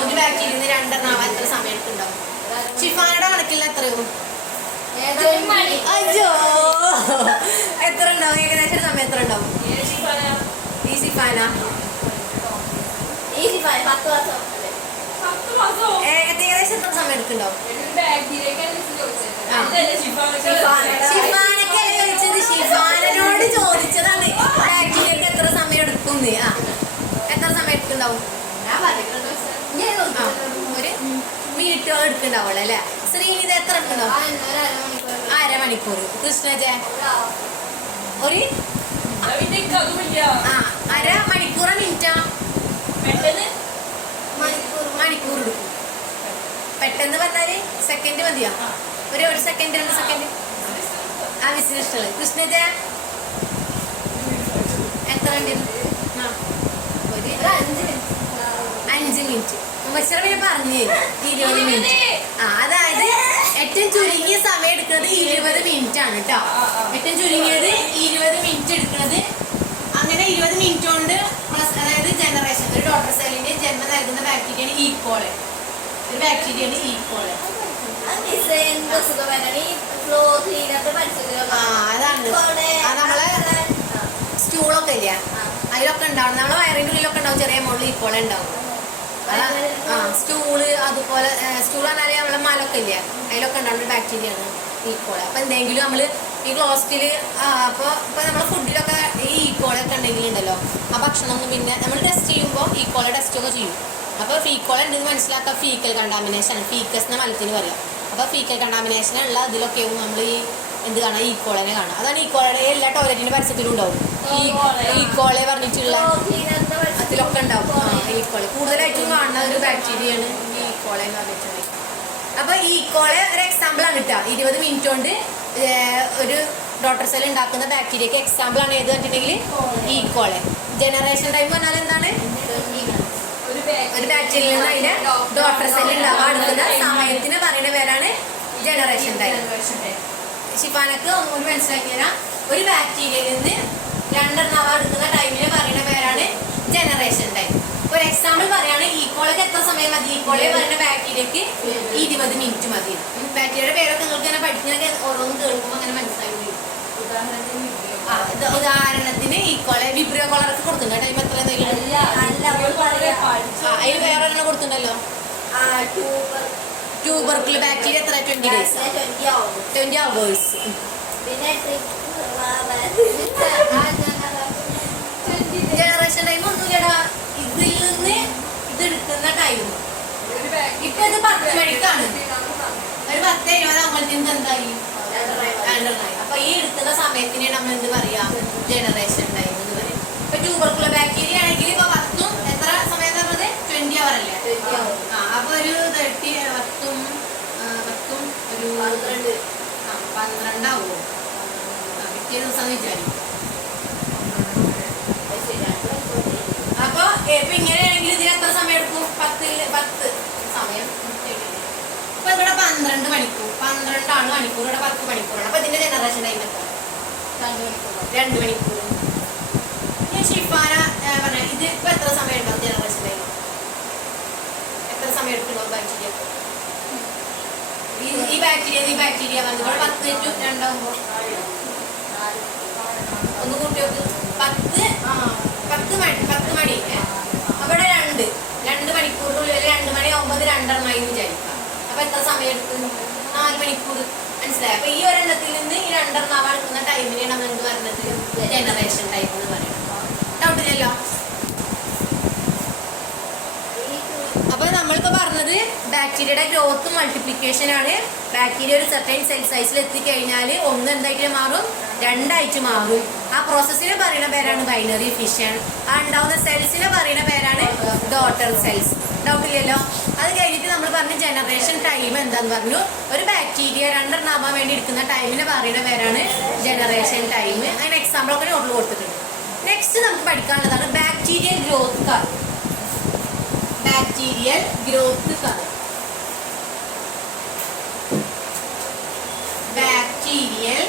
ഒരു ബാക്ടീരിയയിൽ നിന്ന് 2 ആവാൻ എത്ര സമയം എടുക്കുന്നുണ്ടാവും? ഷിഫാനയുടെ കണക്കിൽ എത്രയോ? അയ്യോ, എത്ര ഉണ്ടാവും? ഏകദേശം സമയം എത്ര ഉണ്ടാവും? ഈ ഷിഫാന ഏകദേശം എത്ര സമയം എടുക്കുന്നുണ്ടാവും? ഷിഫാനക്കല്ലേ ചോദിച്ചത്? ഷിഫാനോട് ചോദിച്ചതാണ് ബാക്ടീരിയക്ക് എത്ര സമയം എടുക്കും. എത്ര സമയം എടുക്കുന്നുണ്ടാവും? ഒരു മിനിറ്റോളം എടുക്കുന്നുണ്ടാവുള്ളൂ അല്ലേ? ശ്രീനിത് എത്ര എടുക്കുന്നുണ്ടാവും? 1/2 മണിക്കൂർ. കൃഷ്ണജ ഒരു 1/2 മണിക്കൂറോ മിനിറ്റാ? മണിക്കൂർ എടുക്കും. പെട്ടെന്ന് പറഞ്ഞാല് സെക്കൻഡ് മതിയോ? ഒരു സെക്കൻഡ് 2 സെക്കൻഡ്. ആ വിസിൽ ഇഷ്ടമുള്ളത് കൃഷ്ണജ എത്ര ഉണ്ട്? ഒരു 5 മിനിറ്റ്. മുമ്പശ്ശേരി പിന്നെ പറഞ്ഞു 20 മിനിറ്റ്. അതായത് ഏറ്റവും ചുരുങ്ങിയ സമയം എടുക്കുന്നത് 20 മിനിറ്റ് ആണ് കേട്ടോ. ഏറ്റവും ചുരുങ്ങിയത് 20 മിനിറ്റ് എടുക്കുന്നത്. അങ്ങനെ 20 മിനിറ്റ് കൊണ്ട് അതായത് ജനറേഷൻ ഒരു ഡോട്ടർ സെല്ലിന് ജന്മം നൽകുന്ന ബാക്ടീരിയയാണ് ഈക്കോളെ. ഒരു ബാക്ടീരിയയാണ് ഈക്കോളെ. അതാണ് നമ്മളെ സ്റ്റൂളൊക്കെ ഇല്ല അതിലൊക്കെ ഉണ്ടാവും. നമ്മളെ വയറിൻ്റെ ഉള്ളിലൊക്കെ ഉണ്ടാവും. ചെറിയ മുകളിൽ ഈക്കോളെ ഉണ്ടാവും. അതാണ് സ്റ്റൂള്. അതുപോലെ സ്റ്റൂൾ പറഞ്ഞാൽ നമ്മളെ മലൊക്കെ ഇല്ല അതിലൊക്കെ ഉണ്ടാവുന്ന ബാക്ടീരിയയാണ് ഈക്കോളെ. അപ്പൊ എന്തെങ്കിലും നമ്മള് ഈ ക്ലോസ്റ്റില് അപ്പോൾ ഇപ്പൊ നമ്മളെ ഫുഡിലൊക്കെ ഈ ഈക്കോളെ ഒക്കെ ഉണ്ടെങ്കിലുണ്ടല്ലോ ആ ഭക്ഷണം ഒന്നും പിന്നെ നമ്മൾ ടെസ്റ്റ് ചെയ്യുമ്പോൾ ഈക്കോളെ ടെസ്റ്റ് ഒക്കെ ചെയ്യും. അപ്പോൾ ഫീക്കോളെ ഉണ്ടെന്ന് മനസ്സിലാക്കുക. ഫീക്കൽ കണ്ടാമിനേഷൻ ഫീക്കസ് എന്ന മലത്തിന് പറയാം. അപ്പോൾ ഫീക്കൽ കണ്ടാമിനേഷൻ ഉള്ള ഇതിലൊക്കെയും നമ്മൾ ഈ എന്ത് കാണാം? ഈക്കോളനെ കാണാം. അതാണ് ഈക്കോളയുടെ എല്ലാ ടോയ്ലറ്റിന്റെ പരസ്യത്തിലും ഉണ്ടാവും. ഈക്കോളെ പറഞ്ഞിട്ടുള്ള അതിലൊക്കെ ഉണ്ടാവും. ഈക്കോളെ കൂടുതലായിട്ടും കാണുന്ന ഒരു ബാക്ടീരിയയാണ് ഈ ഈക്കോളെ എന്ന് പറഞ്ഞിട്ടുള്ളത്. അപ്പൊ ഈക്കോളെ ഒരു എക്സാമ്പിൾ ആണ് കിട്ടുക. 20 മിനിറ്റ് കൊണ്ട് ഒരു ഡോട്ടർ സെൽ ഉണ്ടാക്കുന്ന ബാക്ടീരിയക്ക് എക്സാമ്പിൾ ആണ് ഏത് കണ്ടിട്ടുണ്ടെങ്കിൽ ഈക്കോളെ. ജനറേഷൻ ടൈം പറഞ്ഞാൽ എന്താണ്? ഒരു ബാക്ടീരിയയിൽ നിന്ന് അതിന്റെ ഡോട്ടർ സെൽ ഉണ്ടാവാൻ എടുക്കുന്ന സമയത്തിന് പറയുന്ന പേരാണ് ജനറേഷൻ ടൈം. ഷിഫാനക്ക് ഒന്നുകൂടി മനസ്സിലാക്കി തരാം. ഒരു ബാക്ടീരിയയിൽ നിന്ന് 2 എണ്ണാവാൻ എടുക്കുന്ന ടൈമിന് പറയുന്ന പേരാണ് ജനറേഷൻ ടൈം. ഒരു എക്സാമ്പിൾ പറയാണ് ഈക്കോളയ്ക്ക് എത്ര സമയം മതി? ഈക്കോളെ പറയുന്ന ബാക്ടീരിയക്ക് 20 മിനിറ്റ് മതി. ബാക്ടീരിയയുടെ പേരൊക്കെ നിങ്ങൾക്ക് ഇങ്ങനെ പഠിക്കുന്നതൊക്കെ ഓരോന്നും കേൾക്കുമ്പോൾ അങ്ങനെ മനസ്സിലാക്കി. ഉദാഹരണത്തിന് ഈക്കോളെ വിബ്രിയോ കോളറൊക്കെ കൊടുത്തിട്ടുണ്ട്. ടൈം എത്ര അതിൽ വേറെ എണ്ണം കൊടുത്തിട്ടുണ്ടല്ലോ. ട്യൂബർക്കുലർ ബാക്ടീരിയ എത്ര? 20 days 20 hours. ജനറേഷൻ ടൈം ഒന്നുമില്ലടാ. ഇതിൽ നിന്ന് ഇതെടുക്കുന്ന ടൈം ഇപ്പൊ ഇത് 10 മണിക്കാണ്. ഒരു 10:20 ആകുമ്പോഴത്തേക്ക് എന്തായി? 2 അപ്പൊ ഈ എടുക്കുന്ന സമയത്തിനെ നമ്മൾ എന്ത് പറയാ? ജനറേഷൻ ടൈം എന്ന് പറയും. ഇപ്പൊ ട്യൂബർക്കുലർ ബാക്ടീരിയ ആണെങ്കിൽ ഇപ്പൊ 10 എത്ര സമയം പറഞ്ഞത്? 20 hour അല്ലേ? അപ്പൊ ഒരു 10 ഒരു 12 ആവുമോ? പിറ്റേ ദിവസം വിചാരിക്കും. അപ്പൊ ഇപ്പൊ ഇങ്ങനെയാണെങ്കിൽ ഇതിന് എത്ര സമയം എടുക്കും? 10 സമയം. ഇപ്പൊ ഇവിടെ 12 മണിക്കൂർ. 12 മണിക്കൂർ. ഇവിടെ 10 മണിക്കൂറാണ്. അപ്പൊ ഇതിന്റെ ജനറേഷൻ ടൈം എത്ര? 2 മണിക്കൂർ. ഷിഫാന പറഞ്ഞ ഇത് ഇപ്പൊ എത്ര സമയം ഉണ്ടാവും ജനറേഷൻ ടൈം? എത്ര സമയം എടുക്കണോ ബാക്ടീരിയ? ഈ ബാക്ടീരിയ വന്നു 10 to 2 ആകുമ്പോ ഒന്ന് കൂട്ടിയോക്ക്. 10 മണി. അവിടെ 2 മണിക്കൂറിനുള്ളിൽ 2 മണി ആകുമ്പോൾ 2:30 വിചാരിക്കാം. അപ്പൊ എത്ര സമയം എടുക്കും? 4 മണിക്കൂർ. മനസ്സിലായി? അപ്പൊ ഈ ഒരെണ്ണത്തിൽ നിന്ന് ഈ 2:30 എടുക്കുന്ന ടൈമിനെയാണ് നമ്മൾ എന്ത് പറയുന്നത്? ജനറേഷൻ ടൈം എന്ന് പറയുന്നത്. ഡൗട്ടില്ലല്ലോ? അപ്പൊ നമ്മളിപ്പോ പറഞ്ഞത് ബാക്ടീരിയയുടെ ഗ്രോത്ത് മൾട്ടിപ്ലിക്കേഷൻ ആണ്. ബാക്ടീരിയ ഒരു സെർട്ടൈൻ സെൽ സൈസിൽ എത്തിക്കഴിഞ്ഞാൽ 1 എന്തായിട്ട് മാറും? 2 ആയിട്ട് മാറും. ആ പ്രോസസ്സിനെ പറയുന്ന പേരാണ് ബൈനറി ഫിഷൻ. ആ ഉണ്ടാവുന്ന സെൽസിനെ പറയുന്ന പേരാണ് ഡോട്ടർ സെൽസ്. ഡൗട്ടില്ലല്ലോ? അത് കഴിഞ്ഞിട്ട് നമ്മൾ പറഞ്ഞ ജനറേഷൻ ടൈം എന്താന്ന് പറഞ്ഞു. ഒരു ബാക്ടീരിയ 2 എണ്ണാവാൻ വേണ്ടി എടുക്കുന്ന ടൈമിനെ പറയുന്ന പേരാണ് ജനറേഷൻ ടൈം. അതിന് എക്സാമ്പിൾ ഒക്കെ നോട്ടിൽ കൊടുത്തിട്ടുണ്ട്. നെക്സ്റ്റ് നമുക്ക് പഠിക്കാനുള്ളതാണ് bacterial growth curve. Bacterial growth curve. Bacterial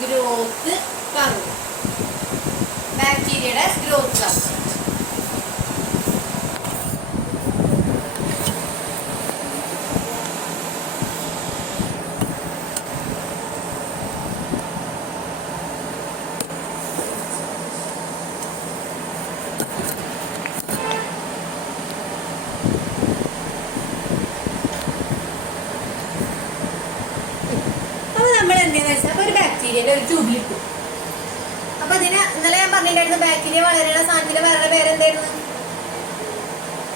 growth curve. ബാക്ടീരിയയുടെ ഗ്രോത്ത് കർവ്. ഒരു ബാക്ടീരിയയുടെ ഒരു ട്യൂബിലിട്ടു. അപ്പൊ ഇതിന് ഇന്നലെ ഞാൻ പറഞ്ഞിട്ടുണ്ടായിരുന്നു ബാക്ടീരിയ വളരുന്ന സാധനത്തിന്റെ വേറെ പേരെന്തായിരുന്നു?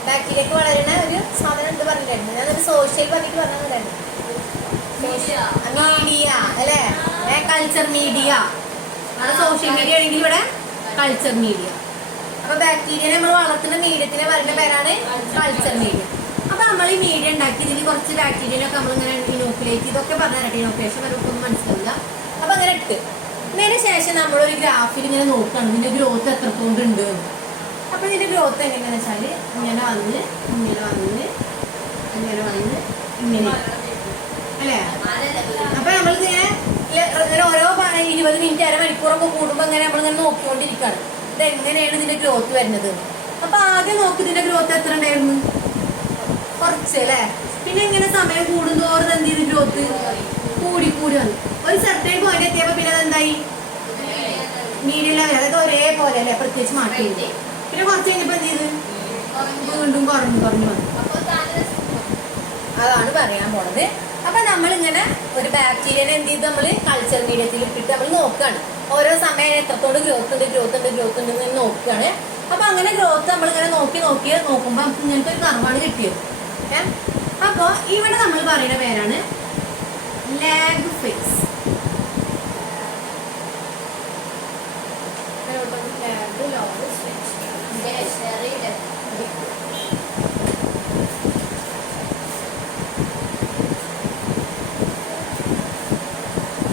ബാക്ടീരിയക്ക് വളരുന്ന ഒരു സാധനം എന്ത് പറഞ്ഞിട്ടുണ്ടായിരുന്നു? ഞാനൊരു സോഷ്യൽ പറഞ്ഞിട്ട് പറഞ്ഞതായിരുന്നു. മീഡിയ അല്ലേ? Culture media. സോഷ്യൽ മീഡിയ ആണെങ്കിൽ ഇവിടെ കൾച്ചർ മീഡിയ. അപ്പൊ ബാക്ടീരിയനെ നമ്മൾ വളർത്തുന്ന മീഡിയത്തിന് പറയുന്ന പേരാണ് കൾച്ചർ മീഡിയം. അപ്പൊ നമ്മൾ ഈ മീഡിയം ഉണ്ടാക്കി ഇതിൽ കുറച്ച് ബാക്ടീരിയനൊക്കെ നമ്മളിങ്ങനെ ഇനോക്കുലേറ്റ് ഇതൊക്കെ പറഞ്ഞിട്ട് ഇനോക്കുലേഷൻ വരുമ്പോൾ മനസ്സിലാവില്ല. അപ്പൊ അങ്ങനെ ഇട്ട് ഇതിന് ശേഷം നമ്മളൊരു ഗ്രാഫിൽ ഇങ്ങനെ നോക്കണം ഇതിന്റെ ഗ്രോത്ത് എത്രത്തോണ്ട് ഉണ്ട്. അപ്പൊ ഇതിന്റെ ഗ്രോത്ത് എങ്ങനെയാന്ന് വെച്ചാല് ഇങ്ങനെ വന്ന് ഇങ്ങനെ വന്ന് ഇങ്ങനെ വന്ന് ഇങ്ങനെ അല്ലേ. അപ്പൊ നമ്മളിങ്ങനെ ഓരോ 20 മിനിറ്റ് അരമണിക്കൂറൊക്കെ കൂടുമ്പോ ഇങ്ങനെ നമ്മളിങ്ങനെ നോക്കിക്കൊണ്ടിരിക്കുകയാണ് ഇത് എങ്ങനെയാണ് ഇതിന്റെ ഗ്രോത്ത് വരുന്നത്. അപ്പൊ ആദ്യം നോക്കി ഇതിന്റെ ഗ്രോത്ത് എത്ര ഉണ്ടായിരുന്നു, കുറച്ച് അല്ലേ. പിന്നെ ഇങ്ങനെ സമയം കൂടുന്തോറും എന്ത് ചെയ്ത് ഗ്രോത്ത് കൂടി കൂടി വന്നു. ഒരു സെർട്ടൈൻ പോയിന്റ് എത്തിയപ്പോ പിന്നെ അതെന്തായി മീഡിയം ലെവൽ, അതായത് ഒരേപോലെ അല്ലേ, പ്രത്യേകിച്ച് മാറ്റി. പിന്നെ കുറച്ച് കഴിഞ്ഞപ്പോ എന്ത് ചെയ്ത് വീണ്ടും കുറഞ്ഞു കുറഞ്ഞു വന്നു. അതാണ് പറയാൻ പോണത്. അപ്പൊ നമ്മളിങ്ങനെ ഒരു ബാക്ടീരിയനെ എന്ത് ചെയ്ത് നമ്മള് കൾച്ചർ മീഡിയത്തിൽ ഇട്ടിട്ട് നമ്മൾ നോക്കുകയാണ്. ഓരോ സമയം എത്രത്തോട് ഗ്രോത്ത് ഉണ്ട് എന്ന് നോക്കുകയാണ്. അപ്പൊ അങ്ങനെ ഗ്രോത്ത് നമ്മളിങ്ങനെ നോക്കുമ്പോ നമുക്ക് ഇങ്ങനത്തെ ഒരു കർവാണ് കിട്ടിയത്. അപ്പൊ ഇവിടെ നമ്മൾ പറയുന്ന പേരാണ് ലാഗ് ഫേസ്.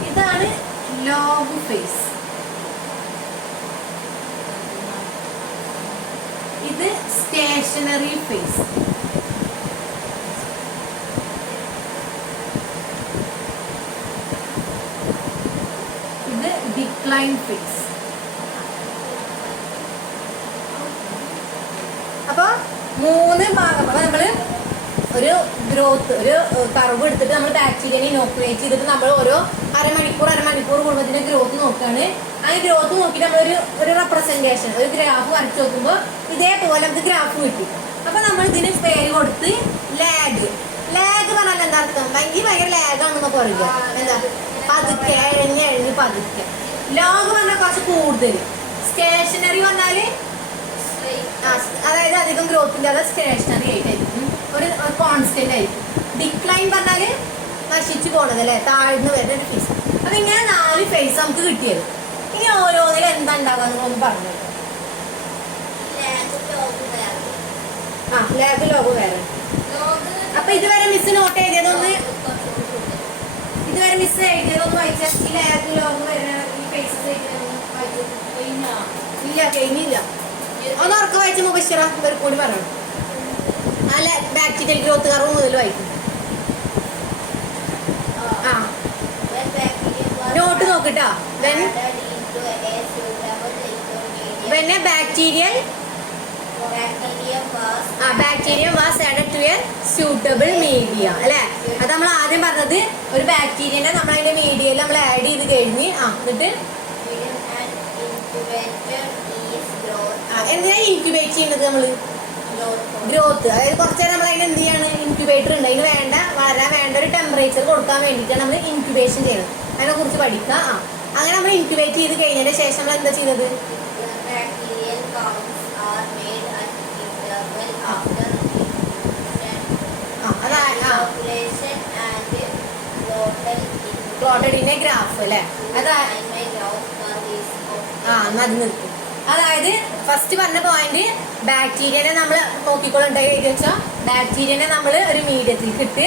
ഇതാണ് ലോഗ് ഫേസ്. ഇത് സ്റ്റേഷനറി ഫേസ്. ഇത് ഡിക്ലൈൻ ഫേസ്. അപ്പൊ 3 ഭാഗം നമ്മള് ഒരു ഗ്രോത്ത് ഒരു കർവ് എടുത്തിട്ട് നമ്മൾ ബാക്ടീരിയനെ ഇനോക്കുലേറ്റ് ചെയ്തിട്ട് നമ്മൾ ഓരോ അരമണിക്കൂർ കൂടുമ്പോഴത്തേന് ഗ്രോത്ത് നോക്കുകയാണ്. ആ ഗ്രോത്ത് നോക്കിയിട്ട് നമ്മളൊരു റെപ്രസെന്റേഷൻ ഒരു ഗ്രാഫ് വരച്ച് നോക്കുമ്പോൾ ഇതേപോലെ നമുക്ക് ഗ്രാഫ് കിട്ടി. അപ്പൊ നമ്മൾ ഇതിന് പേര് കൊടുത്ത് ലാഗ്. ലാഗ് പറഞ്ഞാൽ എന്താ അർത്ഥം, ഭയങ്കര ലാഗാണെന്നൊക്കെ പറയുക. എന്താ പതുക്കെ എഴഞ്ഞ് പതുക്കെ. ലോഗ് പറഞ്ഞാൽ കുറച്ച് കൂടുതൽ. സ്റ്റേഷനറി പറഞ്ഞാല് അതായത് അധികം ഗ്രോത്തിന്റെ അത് സ്റ്റേഷനറി ആയിട്ടായിരിക്കും, ഒരു കോൺസ്റ്റന്റ് ആയിരിക്കും. ഡിക്ലൈൻ പറഞ്ഞാല് നശിച്ചു പോണത് അല്ലെ, താഴ്ന്നു വരുന്ന ഒരു ഫേസ്. അപ്പൊ ഇങ്ങനെ 4 ഫേസ് നമുക്ക് കിട്ടിയത്. ഇനി ഓരോന്നിലും എന്താ ഉണ്ടാവുക നിങ്ങളൊന്ന് പറഞ്ഞു. ലാഗ് ലോഗ് വേറെ. അപ്പൊ ഇതുവരെ മിസ് നോട്ട് എഴുതിയതൊന്ന് വായിച്ചാൽ ഈ ലാഗ് ലോഗ് വരുന്ന ഈ ഫേസസ് ഇല്ല കഴിഞ്ഞില്ല. ഒന്ന് ഉറക്കം വായിച്ച മുബശ്ശിറ ഇവർ കൂടി പറയണം. അല്ല ബാക്ടീരിയൽ ഗ്രോത്ത് കർവ് മുതൽ വായിക്കും. നോട്ട് നോക്കിട്ടോ. Bacterium was added to a suitable media അല്ലെ. അത് നമ്മൾ ആദ്യം പറഞ്ഞത് ഒരു ബാക്ടീരിയനെ നമ്മൾ അതിന്റെ മീഡിയയിൽ നമ്മൾ ആഡ് ചെയ്ത് കഴിഞ്ഞ് എന്നിട്ട് എന്തിനാ ഇൻക്യുബേറ്റ് ചെയ്യുന്നത് നമ്മള് ഗ്രോത്ത്. അതായത് കുറച്ച് നേരം നമ്മൾ അതിന് എന്ത് ചെയ്യാണ്, ഇൻക്യുബേറ്റർ ഉണ്ട്, അതിന് വളരാൻ വേണ്ട ഒരു ടെമ്പറേച്ചർ കൊടുക്കാൻ വേണ്ടിയിട്ടാണ് നമ്മൾ ഇൻക്യുബേഷൻ ചെയ്യുന്നത്. അതിനെ കുറിച്ച് പഠിക്കുക. അങ്ങനെ നമ്മൾ ഇൻക്യുബേറ്റ് ചെയ്ത് കഴിഞ്ഞതിന് ശേഷം നമ്മൾ എന്താ ചെയ്തത്, പ്ലോട്ടഡിന്റെ ഗ്രാഫ് അല്ലെ. അത് നിർത്തും. അതായത് ഫസ്റ്റ് പറഞ്ഞ പോയിന്റ് ബാക്ടീരിയനെ നമ്മൾ നോക്കിക്കൊള്ളുണ്ടായി എഴുതി വെച്ചാൽ ബാക്ടീരിയനെ നമ്മൾ ഒരു മീഡിയത്തിലേക്ക് ഇട്ട്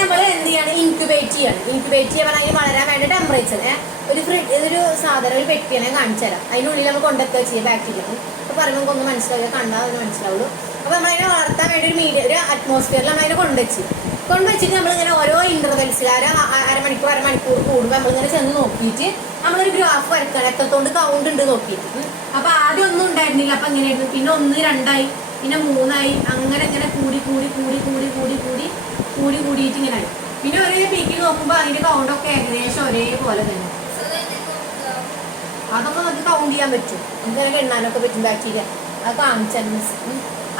നമ്മൾ എന്ത് ചെയ്യാണ്, ഇൻക്യുബേറ്റ് ചെയ്യണം. ഇൻക്യുബേറ്റ് ചെയ്യാൻ അതിന് വളരാൻ വേണ്ട ടെമ്പറേച്ചർ ഒരു സാധാരണ ഒരു പെട്ടിയാണെ കാണിച്ചു തരാം. അതിനുള്ളിൽ നമ്മൾ കൊണ്ടെത്തുക ചെയ്യുക ബാക്ടീരിയ. അപ്പോൾ പറയുമ്പോൾ നമുക്ക് ഒന്നും മനസ്സിലാവില്ല, കണ്ടാൽ അത് മനസ്സിലാവുള്ളൂ. അപ്പോൾ നമ്മളതിനെ വളർത്താൻ വേണ്ടി ഒരു അറ്റ്മോസ്ഫിയറിൽ നമ്മളതിനെ കൊണ്ടുവച്ചിട്ട് നമ്മളിങ്ങനെ ഓരോ ഇന്റർവെൽസിൽ അരമണിക്കൂർ കൂടുമ്പോൾ നമ്മളിങ്ങനെ ചെന്ന് നോക്കിയിട്ട് നമ്മളൊരു ഗ്രാഫ് വരക്കണം, എത്രത്തോണ്ട് കൗണ്ട് ഉണ്ട് നോക്കിയിട്ട്. അപ്പൊ ആദ്യം ഒന്നും ഉണ്ടായിരുന്നില്ല, അപ്പൊ എങ്ങനെയായിരുന്നു, പിന്നെ 1, 2 പിന്നെ 3 അങ്ങനെ കൂടിയിട്ട് ഇങ്ങനെ ആയി. പിന്നെ ഒരേ പീക്കിൽ നോക്കുമ്പോൾ അതിന്റെ കൗണ്ടൊക്കെ ഏകദേശം ഒരേപോലെ തന്നെ. അതൊക്കെ നമുക്ക് കൗണ്ട് ചെയ്യാൻ പറ്റും, നമുക്ക് എണ്ണാനൊക്കെ പറ്റും ബാക്ടീരിയ. അത് കാണിച്ചാൽ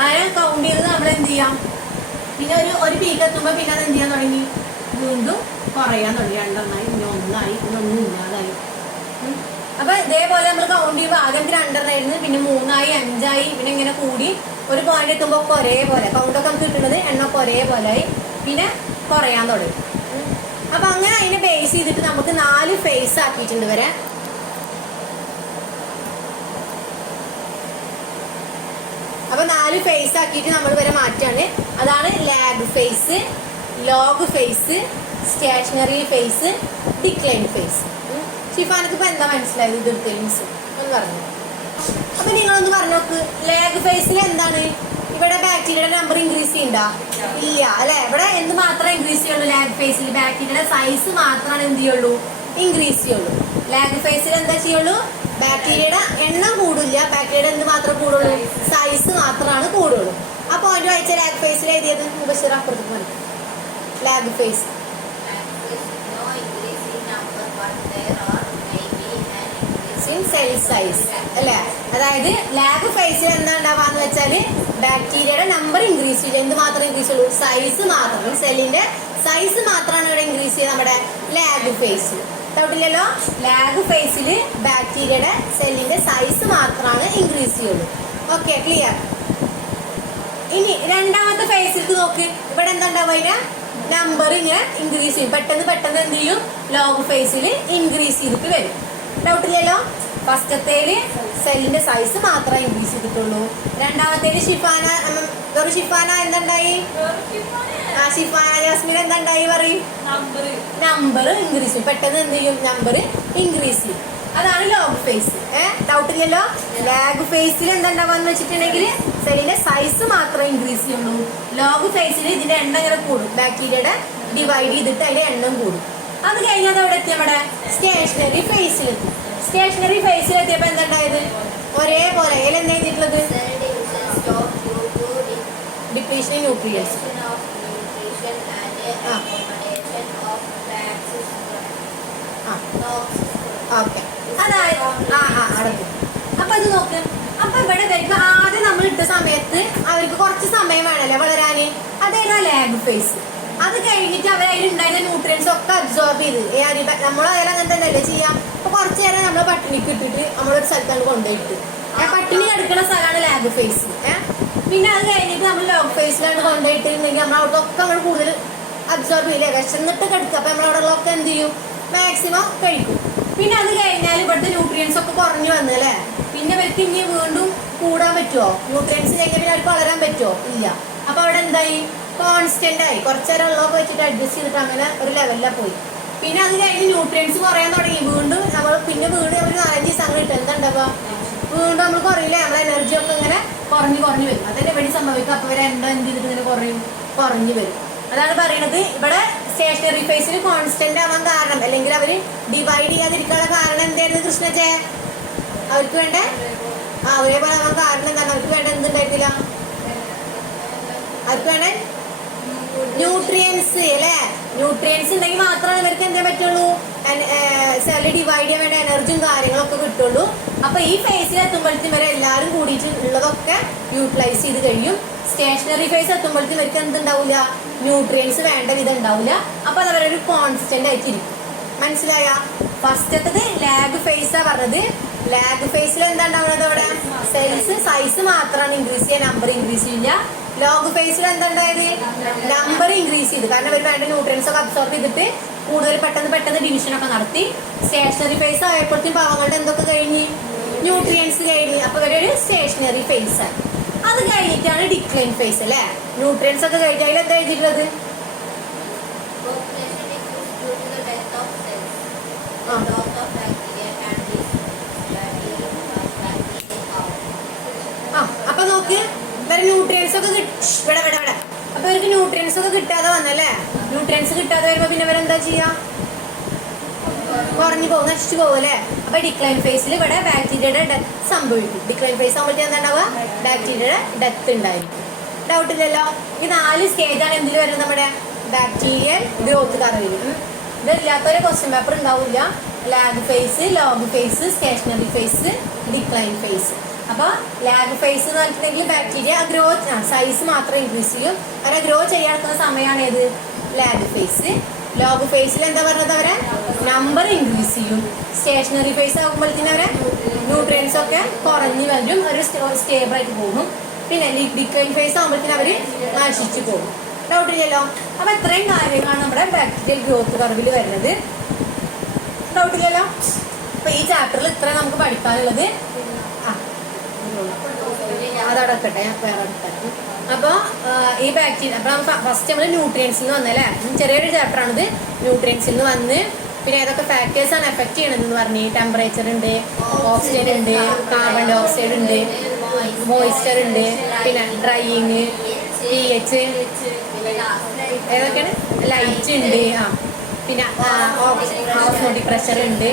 അങ്ങനെ കൗണ്ട് ചെയ്ത് നമ്മൾ എന്ത് ചെയ്യാം, പിന്നെ ഒരു പീക്ക് എത്തുമ്പോൾ പിന്നെ അത് എന്ത് ചെയ്യാൻ തുടങ്ങി, വീണ്ടും കുറയാൻ തുടങ്ങി. 2 എണ്ണമായി, പിന്നെ 1 ആയി, പിന്നെ 1 ഇല്ലാതായി. അപ്പൊ ഇതേപോലെ നമ്മൾ കൗണ്ട് ചെയ്യുമ്പോൾ ആദ്യം 2 ആയിരുന്നു, പിന്നെ 3 ആയി, 5 ആയി, പിന്നെ ഇങ്ങനെ കൂടി ഒരു പോയിന്റ് എത്തുമ്പോൾ ഒക്കെ ഒരേപോലെ കൗണ്ടൊക്കെ നമുക്ക് കിട്ടുന്നത് എണ്ണൊക്കെ ഒരേപോലെ ആയി, പിന്നെ കുറയാൻ തുടങ്ങി. അപ്പൊ അങ്ങനെ അതിനെ ബേസ് ചെയ്തിട്ട് നമുക്ക് 4 ഫേസ് ആക്കിയിട്ടുണ്ട് വരെ. അപ്പൊ 4 ഫേസ് ആക്കിയിട്ട് നമ്മൾ വരെ മാറ്റാണ്. അതാണ് lag phase, log phase, stationary phase, decline phase. ഷിഫാനക്ക് ഇപ്പൊ എന്താ മനസ്സിലായത് ഇത് മീൻസ് ഒന്ന് പറഞ്ഞു. അപ്പൊ നിങ്ങളൊന്ന് പറഞ്ഞു നോക്ക്, ലാഗ് ഫേസിൽ എന്താണ്? ഇവിടെ ബാക്ടീരിയയുടെ നമ്പർ ഇൻക്രീസ് ചെയ്യണ്ടാ? ഇല്ല അല്ലെ. ഇവിടെ എന്ത് മാത്രമേ ഇൻക്രീസ് ചെയ്യുള്ളൂ? ലാഗ് ഫേസിൽ ബാക്ടീരിയയുടെ സൈസ് മാത്രമാണ് എന്ത് ചെയ്യുള്ളൂ? ഇൻക്രീസ് ചെയ്യുള്ളൂ. ലാഗ് ഫേസിൽ എന്താ ചെയ്യുള്ളൂ? ബാക്ടീരിയയുടെ എണ്ണം കൂടില്ല, ബാക്ടീരിയയുടെ എന്ത് മാത്രമേ കൂടുള്ളൂ? സൈസ് മാത്രമാണ് കൂടുള്ളൂ. ആ പോയിന്റ് വായിച്ച ലാഗ് ഫേസിൽ എഴുതിയത് മുബഷിർ അപ്പുറത്തേക്ക് മതി. ലാഗ് ഫേസ് സെൽ സൈസ് അല്ലേ. അതായത് ലാഗ് ഫേസിൽ എന്താ ഉണ്ടാവാന്ന് വെച്ചാല് ബാക്ടീരിയയുടെ നമ്പർ ഇൻക്രീസ് ചെയ്യില്ല. എന്ത് മാത്രം ഇൻക്രീസ് ചെയ്യുള്ളൂ? സൈസ് മാത്രം. സെല്ലിന്റെ സൈസ് മാത്രമാണ് ഇവിടെ ഇൻക്രീസ് ചെയ്യുക നമ്മുടെ ലാഗ് ഫേസിൽ. ഡൗട്ടില്ലല്ലോ. ലാഗ് ഫേസിൽ ബാക്ടീരിയയുടെ സെല്ലിന്റെ സൈസ് മാത്രമാണ് ഇൻക്രീസ് ചെയ്യുള്ളൂ. Okay, clear. ഇനി രണ്ടാമത്തെ ഫേസിലേക്ക് നോക്ക്. ഇവിടെ എന്താ ഉണ്ടാവുക? നമ്പർ ഇങ്ങനെ ഇൻക്രീസ് ചെയ്യും. പെട്ടെന്ന് എന്ത് ചെയ്യും? ലോഗ് ഫേസിൽ ഇൻക്രീസ് ചെയ്തിട്ട് വരും. ഡൗട്ടില്ലല്ലോ. ഫസ്റ്റത്തേല് സെല്ലിന്റെ സൈസ് മാത്രമേ ഇൻക്രീസ് ചെയ്തിട്ടുള്ളൂ. രണ്ടാമത്തേല് ഷിഫാന എന്തുണ്ടായി? ഷിഫാന ജാസ്മിൻ എന്തുണ്ടായി പറയും? നമ്പർ ഇൻക്രീസ് ചെയ്യും. പെട്ടെന്ന് എന്ത് ചെയ്യും? നമ്പർ ഇൻക്രീസ് ചെയ്യും. അതാണ് ലോഗ് ഫേസ്. ഡൗട്ടില്ലല്ലോ. ലാഗ് ഫേസിൽ എന്തുണ്ടാവാന്ന് വെച്ചിട്ടുണ്ടെങ്കിൽ സെല്ലിന്റെ സൈസ് മാത്രമേ ഇൻക്രീസ് ചെയ്യുള്ളൂ. ലോഗ് ഫേസിൽ ഇതിന്റെ എണ്ണം ഇങ്ങനെ കൂടും. ബാക്ടീരിയയുടെ ഡിവൈഡ് ചെയ്തിട്ട് അതിന്റെ എണ്ണം കൂടും. അത് കഴിഞ്ഞാൽ അവിടെ എത്തി നമ്മുടെ സ്റ്റേഷനറി ഫേസിലെത്തി. സ്റ്റേഷനറി ഫേസിലെത്തിയപ്പോ എന്തുണ്ടായത്? ഒരേപോലെ എന്താ ചെയ്തിട്ടുള്ളത്? Depletion nutrients. ഓക്കെ, അതായത് അടക്കും. അപ്പൊ അത് നോക്ക്. അപ്പൊ ഇവിടെ വരുമ്പോ ആദ്യം നമ്മൾ ഇട്ട സമയത്ത് അവർക്ക് കുറച്ച് സമയം വേണമല്ലേ വളരാന്. അതേതാ ലാഗ് ഫേസ്. അത് കഴിഞ്ഞിട്ട് അവർ അതിലുണ്ടായിരുന്ന ന്യൂട്രിയൻസ് ഒക്കെ അബ്സോർബ് ചെയ്ത് നമ്മളായാലും അങ്ങനെ തന്നെ അല്ലേ ചെയ്യാം. അപ്പൊ കുറച്ചു നേരം നമ്മൾ പട്ടിണിക്ക് ഇട്ടിട്ട് നമ്മളൊരു സ്ഥലത്താണ് കൊണ്ടുപോയിട്ട് പട്ടിണി എടുക്കുന്ന സ്ഥലമാണ് ലാഗ് ഫേസ്. പിന്നെ അത് കഴിഞ്ഞിട്ട് നമ്മൾ ലോഗ് ഫേസിലാണ് കൊണ്ടുപോയിട്ടുണ്ടെങ്കിൽ നമ്മൾ അവിടെ ഒക്കെ നമ്മൾ കൂടുതൽ അബ്സോർബ് ചെയ്യില്ലേ. വിശന്നിട്ട് കിടക്കുക. അപ്പൊ നമ്മൾ അവിടെ ഉള്ളതൊക്കെ എന്ത് ചെയ്യും? മാക്സിമം കഴിക്കും. പിന്നെ അത് കഴിഞ്ഞാൽ ഇവിടുത്തെ ന്യൂട്രിയൻസ് ഒക്കെ കുറഞ്ഞു വന്നു അല്ലേ. പിന്നെ അവർക്ക് ഇനി വീണ്ടും കൂടാൻ പറ്റുമോ? ന്യൂട്രിയൻസ് കഴിഞ്ഞാൽ പിന്നെ അവർക്ക് വളരാൻ പറ്റുമോ? ഇല്ല. അപ്പൊ അവിടെ എന്തായി? കോൺസ്റ്റന്റ് ആയി. കുറച്ചേരം ഉള്ളതൊക്കെ വെച്ചിട്ട് അഡ്ജസ്റ്റ് ചെയ്തിട്ട് അങ്ങനെ ഒരു ലെവലിലാണ് പോയി. പിന്നെ അത് കഴിഞ്ഞ് ന്യൂട്രിയൻസ് കുറയാൻ തുടങ്ങി. വീണ്ടും നമ്മൾ പിന്നെ വീണ്ടും ഒരു 4-5 ദിവസം അങ്ങനെ ഇട്ട് എന്താ ഉണ്ടാവുക? വീണ്ടും നമ്മൾ കുറയില്ലേ. നമ്മളെ എനർജി ഒക്കെ ഇങ്ങനെ കുറഞ്ഞു വരും. അതന്നെ ഇവിടെ സംഭവിക്കും. അപ്പൊ ഇവരെ എന്ത് ചെയ്തിട്ട് ഇങ്ങനെ കുറഞ്ഞു വരും. അതാണ് പറയണത്. ഇവിടെ സ്റ്റേഷനറി ഫേസിൽ കോൺസ്റ്റന്റ് ആവാൻ കാരണം, അല്ലെങ്കിൽ അവര് ഡിവൈഡ് ചെയ്യാതിരിക്കാനുള്ള കാരണം എന്തായിരുന്നു കൃഷ്ണജയ? അവർക്ക് വേണ്ട ഒരേപോലെ ആവാൻ കാരണം എന്താണ്? അവർക്ക് വേണ്ട എന്തുണ്ടായിട്ടില്ല? അവർക്ക് വേണ്ട ന്യൂട്രിയൻസ് അല്ലേ. ന്യൂട്രിയൻസ് ഉണ്ടെങ്കിൽ മാത്രമേ ഇവർക്ക് എന്താ പറ്റുള്ളൂ? സെല്ല് ഡിവൈഡ് ചെയ്യാൻ വേണ്ട എനർജിയും കാര്യങ്ങളൊക്കെ കിട്ടുള്ളൂ. അപ്പൊ ഈ ഫേസിൽ എത്തുമ്പോഴത്തേക്കും ഇവരെ എല്ലാവരും കൂടിയിട്ട് ഉള്ളതൊക്കെ യൂട്ടിലൈസ് ചെയ്ത് കഴിയും. സ്റ്റേഷനറി ഫേസ് എത്തുമ്പോഴത്തേക്കും ഇവർക്ക് എന്തുണ്ടാവില്ല? ന്യൂട്രിയൻസ് വേണ്ട വിധം ഉണ്ടാവില്ല. അപ്പൊ അത് അവരൊരു കോൺസ്റ്റന്റ് ആയിട്ടിരിക്കും. മനസ്സിലായ? ഫസ്റ്റത്തത് ലാഗ് ഫേസാ പറഞ്ഞത്. ലാഗ് ഫേസിൽ എന്താ ഉണ്ടാവുന്നത്? അവിടെ സെൽസ് സൈസ് മാത്രമാണ് ഇൻക്രീസ് ചെയ്യുക, നമ്പർ ഇൻക്രീസ് ചെയ്യില്ല. ലോഗ് ഫേസിൽ എന്താ ഉണ്ടായത്? നമ്പർ ഇൻക്രീസ് ചെയ്ത്. കാരണം അവർ വേണ്ട ന്യൂട്രിയൻസ് ഒക്കെ അബ്സോർബ് ചെയ്തിട്ട് കൂടുതൽ പെട്ടെന്ന് ഡിവിഷൻ ഒക്കെ നടത്തി. സ്റ്റേഷനറി ഫേസ് ആയപ്പോഴത്തേക്കും പാവങ്ങളുടെ എന്തൊക്കെ കഴിഞ്ഞ്? ന്യൂട്രിയൻസ് കഴിഞ്ഞ്. അപ്പൊ ഇവരൊരു സ്റ്റേഷനറി ഫേസ് ആണ്. അത് കഴിഞ്ഞിട്ടാണ് ഡിക്ലൈൻ ഫേസ് അല്ലേ. ന്യൂട്രിയൻസ് ഒക്കെ കഴിഞ്ഞാൽ അതിൽ എന്താ എഴുതിയിട്ടുള്ളത്? അപ്പൊ നോക്ക്, ഇവരെ ന്യൂട്രിയൻസ് ഒക്കെ ഇവിടെ അപ്പൊ ഇവർക്ക് ന്യൂട്രിയൻസ് ഒക്കെ കിട്ടാതെ വന്നല്ലേ. ന്യൂട്രിയൻസ് കിട്ടാതെ വരുമ്പോ പിന്നെ ഇവരെന്താ ചെയ്യാ? കുറഞ്ഞു പോകും, നശിച്ചു പോകും അല്ലേ. അപ്പൊ ഡിക്ലൈൻ ഫേസിൽ ഇവിടെ ബാക്ടീരിയയുടെ ഡെത്ത് സംഭവിക്കും. ഡിക്ലൈൻ ഫേസ് ആകുമ്പോഴത്തേക്ക് എന്താ ഉണ്ടാവുക? ബാക്ടീരിയയുടെ ഡെത്ത് ഉണ്ടായിരിക്കും. ഡൗട്ട് ഇല്ലല്ലോ. ഈ 4 സ്റ്റേജാണ് എന്തിൽ വരുന്നത്? നമ്മുടെ ബാക്ടീരിയൽ ഗ്രോത്ത് കർവിൽ. ഇതില്ലാത്തൊരു ക്വസ്റ്റ്യൻ പേപ്പർ ഉണ്ടാവില്ല. Lag phase, log phase, stationary phase, decline phase. അപ്പൊ ലാഗ് ഫേസ് എന്ന് പറഞ്ഞിട്ടുണ്ടെങ്കിൽ ബാക്ടീരിയ ഗ്രോത്ത് സൈസ് മാത്രം ഇൻക്രീസ് ചെയ്യും. അവരെ ഗ്രോ ചെയ്യാനുള്ള സമയമാണ് ഏത്? Lag phase. ലോഗ് ഫേസിൽ എന്താ പറഞ്ഞത്? അവരെ നമ്പർ ഇൻക്രീസ് ചെയ്യും. സ്റ്റേഷനറി ഫേസ് ആകുമ്പോഴത്തേനും അവരെ ന്യൂട്രിയൻസ് ഒക്കെ കുറഞ്ഞു വരും, ഒരു സ്റ്റേബിൾ ആയിട്ട് പോകും. പിന്നെ ഡിക്ലൈൻ ഫേസ് ആകുമ്പോഴത്തേനും അവര് നശിച്ചു പോകും. ഡൗട്ടില്ലല്ലോ. അപ്പൊ ഇത്രയും കാര്യങ്ങളാണ് നമ്മുടെ ബാക്ടീരിയൽ ഗ്രോത്ത് കർവിൽ വരുന്നത്. ഡൗട്ടില്ലല്ലോ. അപ്പൊ ഈ ചാപ്റ്ററിൽ ഇത്രയും നമുക്ക് പഠിക്കാനുള്ളത്. അതവിടെ വെക്കട്ടെ, ഞാൻ വേറെ എടുക്കാം. അപ്പോൾ ഈ ബാക്ടീരിയ, അപ്പോൾ നമ്മൾ ഫസ്റ്റ് നമ്മൾ ന്യൂട്രിയൻസിൽ നിന്ന് വന്നല്ലേ, ചെറിയൊരു ചാപ്റ്ററാണിത്. ന്യൂട്രിയൻസിൽ നിന്ന് വന്ന് പിന്നെ ഏതൊക്കെ ഫാക്ടേഴ്സാണ് എഫക്റ്റ് ചെയ്യണതെന്ന് പറഞ്ഞ് ടെമ്പറേച്ചർ ഉണ്ട്, ഓക്സിജൻ ഉണ്ട്, കാർബൺ ഡൈ ഓക്സൈഡ് ഉണ്ട്, മോയ്സ്ചർ ഉണ്ട്, പിന്നെ ഡ്രൈയിങ്, pH, ഏതൊക്കെയാണ്, ലൈറ്റ് ഉണ്ട്, പിന്നെ ഓസ്മോട്ടിക് പ്രഷർ ഉണ്ട്.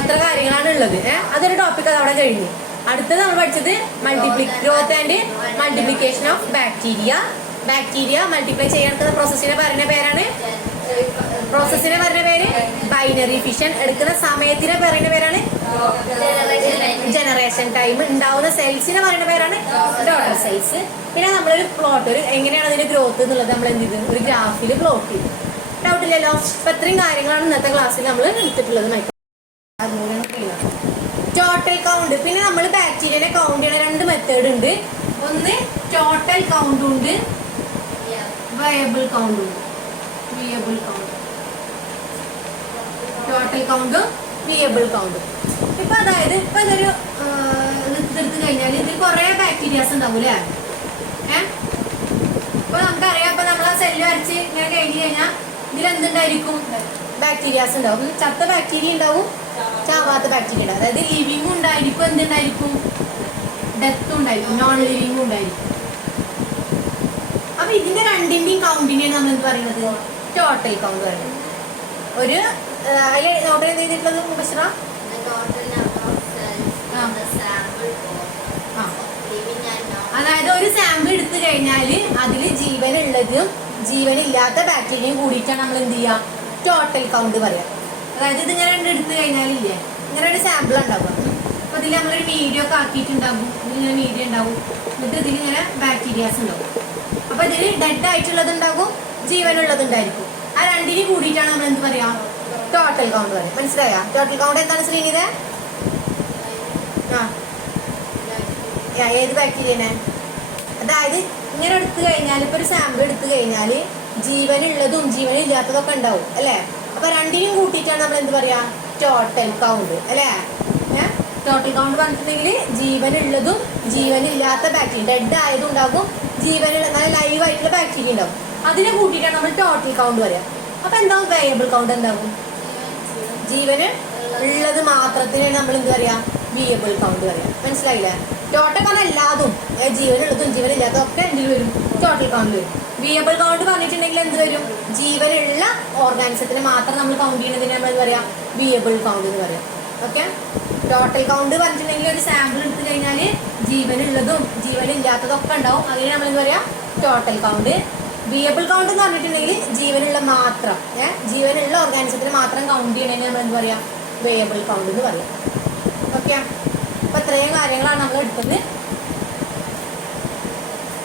അത്ര കാര്യങ്ങളാണ് ഉള്ളത്. അതൊരു ടോപ്പിക് അത് അവിടെ കഴിഞ്ഞു. അടുത്തത് നമ്മൾ പഠിച്ചത് growth and multiplication of bacteria. Bacteria multiply ചെയ്യാനുള്ള പ്രോസസ്സിനെ പറയുന്ന പേരാണ്, ബൈനറി ഫിഷൻ. എടുക്കുന്ന സമയത്തിനെ പറയുന്ന പേരാണ് ജനറേഷൻ ടൈം. ഉണ്ടാവുന്ന സെൽസിനെ പറയുന്ന പേരാണ് ഡോട്ടർ സെൽസ്. പിന്നെ നമ്മളൊരു പ്ലോട്ട്, എങ്ങനെയാണ് അതിന്റെ ഗ്രോത്ത് എന്നുള്ളത് നമ്മൾ എന്ത് ചെയ്തു, ഒരു ഗ്രാഫിൽ പ്ലോട്ട് ചെയ്തു. ഡൗട്ട് ഇല്ലല്ലോ. അപ്പൊ ഇത്രയും കാര്യങ്ങളാണ് ഇന്നത്തെ ക്ലാസ്സിൽ നമ്മൾ എടുത്തിട്ടുള്ളത്. Total count. പിന്നെ നമ്മൾ ബാക്ടീരിയനെ കൗണ്ട് ചെയ്യുന്ന 2 മെത്തേഡ് ഉണ്ട്. ഒന്ന് ടോട്ടൽ കൗണ്ടും ഉണ്ട്, വയബിൾ കൗണ്ടും ഉണ്ട്. ടോട്ടൽ കൗണ്ടും വിയബിൾ കൗണ്ടും. ഇപ്പൊ അതായത് ഇപ്പൊ ഇതൊരു എടുത്തു കഴിഞ്ഞാൽ ഇതിൽ കുറെ ബാക്ടീരിയാസ് ഉണ്ടാവും അല്ലേ? ഇപ്പൊ നമുക്കറിയാം, ഇപ്പൊ നമ്മൾ ആ സെല്ല് വരച്ച് ഇങ്ങനെ കഴിഞ്ഞ് കഴിഞ്ഞാൽ ഇതിലെന്തുണ്ടായിരിക്കും, ബാക്ടീരിയാസ് ഉണ്ടാവും. ചത്ത ബാക്ടീരിയ ഉണ്ടാവും, ചാവാത്ത ബാക്ടീരിയ ഉണ്ടാവും. അതായത് ലിവിങ് ഉണ്ടായിരിക്കും, എന്തുണ്ടായിരിക്കും, ഡെത്തും ഉണ്ടായിരിക്കും, നോൺ ലിവിങ് ഉണ്ടായിരിക്കും. അപ്പൊ ഇതിന്റെ രണ്ടിന്റെയും കൗണ്ടിനെയാണ് നമ്മൾ എന്ത് പറയുന്നത്, ടോട്ടൽ കൗണ്ട് പറയുന്നത്. ഒരു നോട്ട് ചെയ്തിട്ടുള്ളത് മുബശ്ര, അതായത് ഒരു സാമ്പിൾ എടുത്തു കഴിഞ്ഞാൽ അതിൽ ജീവനുള്ളതും ജീവനില്ലാത്ത ബാക്ടീരിയയും കൂടിയിട്ടാണ് നമ്മൾ എന്ത് ചെയ്യുക, ടോട്ടൽ കൗണ്ട് പറയാം. അതായത് ഇതിങ്ങനെ എടുത്തു കഴിഞ്ഞാലില്ലേ, ഇങ്ങനെ ഒരു സാമ്പിൾ ഉണ്ടാവുക. അപ്പൊ ഇതിൽ നമ്മളൊരു വീഡിയോ ഒക്കെ ആക്കിയിട്ടുണ്ടാകും, ഇതിലിങ്ങനെ വീഡിയോ ഉണ്ടാവും. എന്നിട്ട് ഇതിലിങ്ങനെ ബാക്ടീരിയാസ് ഉണ്ടാവും. അപ്പൊ ഇതിൽ ഡെഡ് ആയിട്ടുള്ളതുണ്ടാകും, ജീവനുള്ളതുണ്ടായിരിക്കും. ആ രണ്ടിനും കൂടിയിട്ടാണ് നമ്മൾ എന്ത് പറയാ, ടോട്ടൽ കൗണ്ട് പറയാം. മനസ്സിലായ? ടോട്ടൽ കൗണ്ട് എന്താണ് ശ്രീനിത്? ഏത് ബാക്ടീരിയനെ? അതായത് ഇങ്ങനെ എടുത്തു കഴിഞ്ഞാൽ, ഇപ്പൊ ഒരു സാമ്പിൾ എടുത്തു കഴിഞ്ഞാൽ ജീവനുള്ളതും ജീവനില്ലാത്തതൊക്കെ ഉണ്ടാവും അല്ലേ? അപ്പൊ രണ്ടിനും കൂട്ടിയിട്ടാണ് നമ്മൾ എന്ത് പറയാ, ടോട്ടൽ കൗണ്ട് അല്ലേ? ടോട്ടൽ കൗണ്ട് പറഞ്ഞിട്ടുണ്ടെങ്കിൽ ജീവനുള്ളതും ജീവനില്ലാത്ത ബാക്ടീരിയ, ഡെഡ് ആയതും ഉണ്ടാകും, ജീവനുള്ള നല്ല ലൈവ് ആയിട്ടുള്ള ബാക്ടീരിയ ഉണ്ടാവും. അതിനെ കൂട്ടിയിട്ടാണ് നമ്മൾ ടോട്ടൽ കൗണ്ട് പറയാം. അപ്പൊ എന്താവും, വേരിയബിൾ കൗണ്ട് എന്താകും, ജീവന് ഉള്ളത് മാത്രത്തിനാണ് നമ്മൾ എന്ത് പറയാ, വിയബിൾ കൗണ്ട് പറയാം. മനസ്സിലായില്ലേ? ടോട്ടൽ കൗണ്ട് എല്ലാതും, ജീവനുള്ളതും ജീവനില്ലാത്തതും ഒക്കെ എന്തിൽ വരും, ടോട്ടൽ കൗണ്ട് വരും. വിയബിൾ കൗണ്ട് പറഞ്ഞിട്ടുണ്ടെങ്കിൽ എന്ത് വരും, ജീവനുള്ള ഓർഗാനിസത്തിന് മാത്രം നമ്മൾ കൗണ്ട് ചെയ്യുന്നതിന് നമ്മൾ എന്ത് പറയാം, വിയബിൾ കൗണ്ട് എന്ന് പറയാം. ഓക്കെ. ടോട്ടൽ കൗണ്ട് പറഞ്ഞിട്ടുണ്ടെങ്കിൽ ഒരു സാമ്പിൾ എടുത്തു കഴിഞ്ഞാൽ ജീവനുള്ളതും ജീവനില്ലാത്തതും ഒക്കെ ഉണ്ടാവും. അതിന് നമ്മൾ എന്ത് പറയാം, ടോട്ടൽ കൗണ്ട്. വിയബിൾ കൗണ്ട് എന്ന് പറഞ്ഞിട്ടുണ്ടെങ്കിൽ ജീവനുള്ള മാത്രം, ജീവനുള്ള ഓർഗാനിസത്തിന് മാത്രം കൗണ്ട് ചെയ്യണമെങ്കിൽ നമ്മൾ എന്ത് പറയാം, വേയബിൾ കൗണ്ട് എന്ന് പറയാം. ഓക്കെ. അപ്പൊ ഇത്രയും കാര്യങ്ങളാണ് നമ്മൾ എടുത്തത്.